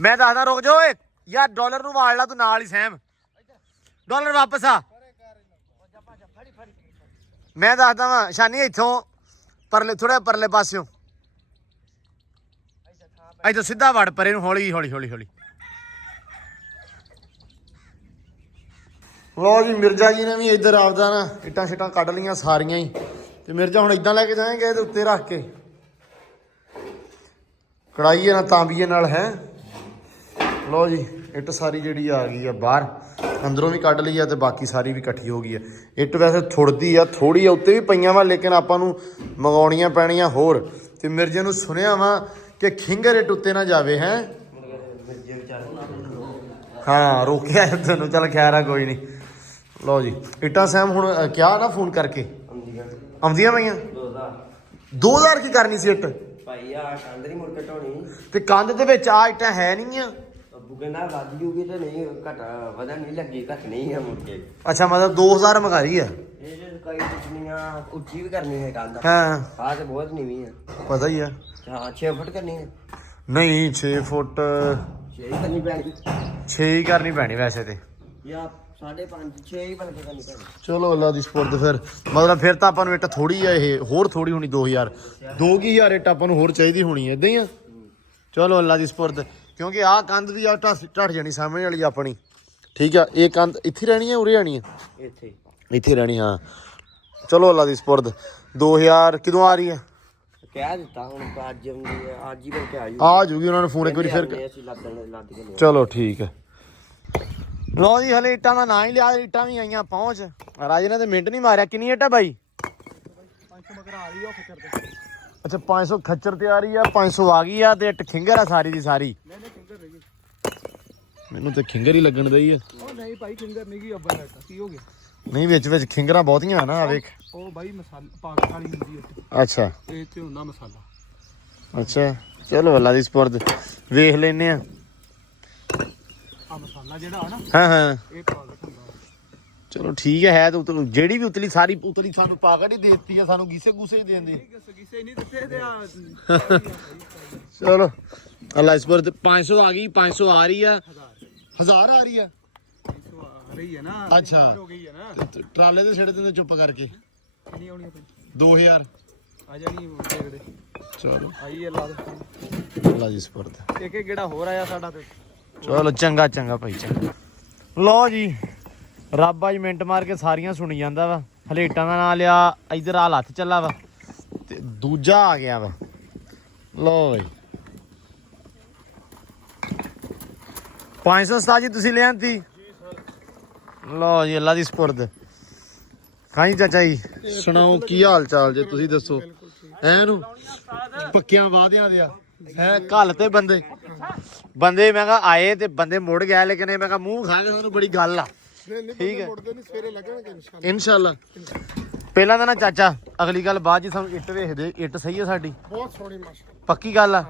ਮੈਂ ਦੱਸਦਾ ਰੁਕ ਜਾ ਓਏ ਯਾਰ ਡਾਲਰ ਨੂੰ ਵਾੜ ਲਾ ਤੂੰ ਨਾਲ ਹੀ ਸਹਿਮ ਡਾਲਰ ਵਾਪਸ ਆ ਮੈਂ ਦੱਸਦਾ ਵਾਂ ਸ਼ਾਨੀ ਇੱਥੋਂ ਪਰਲੇ ਥੋੜਾ ਪਰਲੇ ਪਾਸਿਓਂ ਇੱਥੋਂ ਸਿੱਧਾ ਵੜ ਪਰੇ ਨੂੰ ਹੌਲੀ ਹੌਲੀ ਹੌਲੀ ਹੌਲੀ ਲੋ ਜੀ ਮਿਰਜ਼ਾ ਜੀ ਨੇ ਵੀ ਇੱਧਰ ਆਪਦਾ ਨਾ ਇੱਟਾਂ ਛਿੱਟਾਂ ਕੱਢ ਲਈਆਂ ਸਾਰੀਆਂ ਹੀ ਤੇ ਮਿਰਜ਼ਾ ਹੁਣ ਇਦਾਂ ਲੈ ਕੇ ਜਾਏਗਾ ਇਹਦੇ ਉੱਤੇ ਰੱਖ ਕੇ ਕੜਾਈ ਨਾਲ ਤਾਂਬੀਏ ਨਾਲ ਹੈ ਲੋ ਜੀ ਇੱਟ ਸਾਰੀ ਜਿਹੜੀ ਆ ਗਈ ਆ ਬਾਹਰ ਅੰਦਰੋਂ ਵੀ ਕੱਢ ਲਈ ਆ ਤੇ ਬਾਕੀ ਸਾਰੀ ਵੀ ਇਕੱਠੀ ਹੋ ਗਈ ਆ ਇੱਟ ਵੈਸੇ ਥੁੜਦੀ ਆ ਥੋੜੀ ਆ ਉੱਤੇ ਵੀ ਪਈਆਂ ਵਾ ਲੇਕਿਨ ਆਪਾਂ ਨੂੰ ਮੰਗਾਉਣੀਆਂ ਪੈਣੀਆਂ ਹੋਰ ਤੇ ਮਿਰਜ਼ੇ ਨੂੰ ਸੁਣਿਆ ਵਾ ਕਿ ਖਿੰਗਰ ਇੱਟ ਉੱਤੇ ਨਾ ਜਾਵੇ ਹੈ ਹਾਂ ਰੋਕਿਆ ਤੈਨੂੰ ਚੱਲ ਖੈਰ ਆ ਕੋਈ ਨਹੀਂ ਲਓ ਜੀ ਇੱਟਾਂ ਸੈਮ ਹੁਣ ਕਿਹਾ ਨਾ ਫੋਨ ਕਰਕੇ ਆਉਂਦੀਆਂ ਪਈਆਂ 2000 ਕੀ ਕਰਨੀ ਸੀ ਇੱਟ ਭਾਈ ਆ ਕੰਧ ਨਹੀਂ ਮੁੜ ਕੇ ਢਾਉਣੀ ਤੇ ਕੰਧ ਦੇ ਵਿੱਚ ਆ ਇੱਟਾਂ ਹੈ ਨਹੀਂ ਆ ਅੱਬੂ ਕਹਿੰਦਾ ਵੱਧ ਜੂਗੀ ਤੇ ਨਹੀਂ ਘਟ ਵਧਣ ਨਹੀਂ ਲੱਗੀ ਘਟ ਨਹੀਂ ਆ ਮੁੜ ਕੇ ਅੱਛਾ ਮਤਲਬ 2000 ਮੰਗਾ ਰਹੀ ਆ ਇਹ ਜੇ ਕਈ ਪੁੱਛਣੀਆਂ ਉੱਚੀ ਵੀ ਕਰਨੀ ਹੈ ਕੰਧ ਹਾਂ ਆ ਤੇ ਬਹੁਤ ਨੀਵੀਂ ਆ ਪਤਾ ਹੀ ਆ ਹਾਂ 6 ਫੁੱਟ ਕਰਨੀ ਹੈ ਨਹੀਂ 6 ਫੁੱਟ 6 ਕਰਨੀ ਪੈਣੀ 6 ਹੀ ਕਰਨੀ ਪੈਣੀ ਵੈਸੇ ਤੇ ਜਾਂ 5.5 6 ਹੀ ਬਣ ਕੇ ਕਰਨੀ ਪੈਣੀ ਚਲੋ ਅੱਲਾ ਦੀ ਸਪੁਰਦ ਫਿਰ ਮਤਲਬ ਫਿਰ ਤਾਂ ਆਪਾਂ ਨੂੰ ਇੱਟ ਥੋੜੀ ਆ ਇਹ ਹੋਰ ਥੋੜੀ ਹੋਣੀ 2000 2000 ਇੱਟ ਆਪਾਂ ਨੂੰ ਹੋਰ ਚਾਹੀਦੀ ਹੋਣੀ ਹੈ ਇਦਾਂ ਹੀ ਆ ਚਲੋ ਅੱਲਾ ਦੀ ਸਪੁਰਦ ਕਿਉਂਕਿ ਆਹ ਕੰਧ ਵੀ ਆ ਢੱਟ ਜਾਣੀ ਸਾਹਮਣੇ ਵਾਲੀ ਆਪਣੀ ਠੀਕ ਆ ਇਹ ਕੰਧ ਇੱਥੇ ਰਹਿਣੀ ਹੈ ਉਰੇ ਆਣੀ ਹੈ ਇੱਥੇ ਰਹਿਣੀ ਹਾਂ ਚਲੋ ਅੱਲਾ ਦੀ ਸਪੁਰਦ 2000 ਕਦੋਂ ਆ ਰਹੀ ਹੈ ਕਹਿ ਦਿੱਤਾ ਹੁਣ ਅੱਜ ਹੀ ਬਣ ਕੇ ਆ ਜੂਗੀ ਉਹਨਾਂ ਨੇ ਫੋਨ ਇੱਕ ਵਾਰੀ ਫਿਰ ਅਸੀਂ ਲੱਦ ਕੇ ਚਲੋ ਠੀਕ ਹੈ ਲੋ ਜੀ ਹਲੇ ਇੱਟਾਂ ਦਾ ਨਾਂ ਹੀ ਲਿਆ ਇੱਟਾਂ ਵੀ ਆਈਆਂ ਪਹੁੰਚ ਰਾਜੇ ਨੇ ਤੇ ਮਿੰਟ ਨਹੀਂ ਮਾਰਿਆ ਕਿੰਨੀ ਇੱਟਾਂ ਬਾਈ 500 ਮਗਰ ਆ ਰਹੀ ਆ ਖੱਚਰ ਤੇ ਅੱਛਾ 500 ਖੱਚਰ ਤੇ ਆ ਰਹੀ ਆ 500 ਆ ਗਈ ਆ ਤੇ ਇੱਟ ਖਿੰਗਰ ਆ ਸਾਰੀ ਦੀ ਸਾਰੀ ਮੈਨੂੰ ਤੇ ਖਿੰਗਰ ਹੀ ਲੱਗਣ ਦਈ ਆ ਉਹ ਨਹੀਂ ਭਾਈ ਖਿੰਗਰ ਨਹੀਂ ਗਈ ਅੱਬਾ ਕੀ ਹੋ ਗਿਆ ਨਹੀਂ ਵਿੱਚ ਖਿੰਗਰਾਂ ਬਹੁਤੀਆਂ ਆ ਨਾ ਆ ਵੇਖ ਉਹ ਬਾਈ ਮਸਾਲਾ ਪਾਕ ਵਾਲੀ ਹੁੰਦੀ ਹੈ ਅੱਛਾ ਇਹ ਚ ਹੁੰਦਾ ਮਸਾਲਾ ਅੱਛਾ ਚਲੋ ਅੱਲਾ ਦੀ ਸਪੁਰਦ ਵੇਖ ਲੈਨੇ ਆ ਆ ਮਸਾਲਾ ਜਿਹੜਾ ਆ ਨਾ ਹਾਂ ਹਾਂ ਇਹ ਪਾਕ ਹੁੰਦਾ ਚਲੋ ਠੀਕ ਹੈ ਤਾਂ ਜਿਹੜੀ ਵੀ ਉਤਲੀ ਸਾਰੀ ਉਤਲੀ ਸਾਨੂੰ ਪਾਗੜ ਹੀ ਦੇ ਦਿੱਤੀ ਆ ਸਾਨੂੰ ਗੀਸੇ ਗੂਸੇ ਹੀ ਦੇਂਦੇ ਕਿਸੇ ਨਹੀਂ ਦਿੱਤੇ ਤੇ ਆ ਚਲੋ ਅੱਲਾ ਇਸ ਪਰ 500 ਆ ਗਈ 500 ਆ ਰਹੀ ਆ 1000 ਆ ਰਹੀ ਆ ਰਹੀ ਹੈ ਨਾ ਅੱਛਾ ਹੋ ਗਈ ਹੈ ਨਾ ਟਰਾਲੇ ਦੇ ਛੱਡ ਦਿੰਦੇ ਚੁੱਪ ਕਰਕੇ ਨਹੀਂ ਆਉਣੀ ਆਪਣੀ 2000 ਆ ਜਾਣੀ ਦੇਖਦੇ ਚਲੋ ਆਈ ਅੱਲਾ ਅੱਲਾ ਜੀ ਸਪੁਰਦ ਇੱਕ ਗੇੜਾ ਹੋਰ ਆਇਆ ਸਾਡਾ ਤੇ ਚਲੋ ਚੰਗਾ ਚੰਗਾ ਭਾਈ ਚੰਗਾ ਲਓ ਜੀ ਰੱਬ ਅੱਜ ਮਿੰਟ ਮਾਰ ਕੇ ਸਾਰੀਆਂ ਸੁਣੀ ਜਾਂਦਾ ਵਾ ਹਲੇਟਾਂ ਦਾ ਨਾਂ ਲਿਆ ਇਧਰ ਆ ਲੱਥ ਚੱਲਾ ਵਾ ਤੇ ਦੂਜਾ ਆ ਗਿਆ ਵਾ ਲਓ ਬਈ 500 ਸਤਾ ਜੀ ਤੁਸੀਂ ਲਿਆਂਤੀ ਲਓ ਜੀ ਅੱਲਾ ਦੀ ਸਪੁਰਦ ਖਾਈ ਚਾਚਾ ਜੀ ਸੁਣਾਓ ਕੀ ਹਾਲ ਚਾਲ ਜੇ ਤੁਸੀਂ ਦੱਸੋ ਐਨੂੰ ਪੱਕਿਆਂ ਵਾਅਦਿਆਂ ਦੇ ਆ ਹੈ ਘੱਲ ਤੇ ਬੰਦੇ ਮੈਂ ਕਿਹਾ ਆਏ ਤੇ ਬੰਦੇ ਮੁੜ ਗਏ ਲੇਕਿਨ ਇਹ ਮੈਂ ਕਿਹਾ ਮੂੰਹ ਖਾ ਕੇ ਸਾਨੂੰ ਬੜੀ ਗੱਲ ਆ ਠੀਕ ਹੈ ਇਨਸ਼ਾਅੱਲਾ ਪਹਿਲਾਂ ਤਾਂ ਨਾ ਚਾਚਾ ਅਗਲੀ ਗੱਲ ਬਾਅਦ ਜੀ ਸਾਨੂੰ ਇੱਟ ਵੇਖਦੇ ਇੱਟ ਸਹੀ ਹੈ ਸਾਡੀ ਬਹੁਤ ਸੋਹਣੀ ਮਾਸ਼ਾ ਪੱਕੀ ਗੱਲ ਆ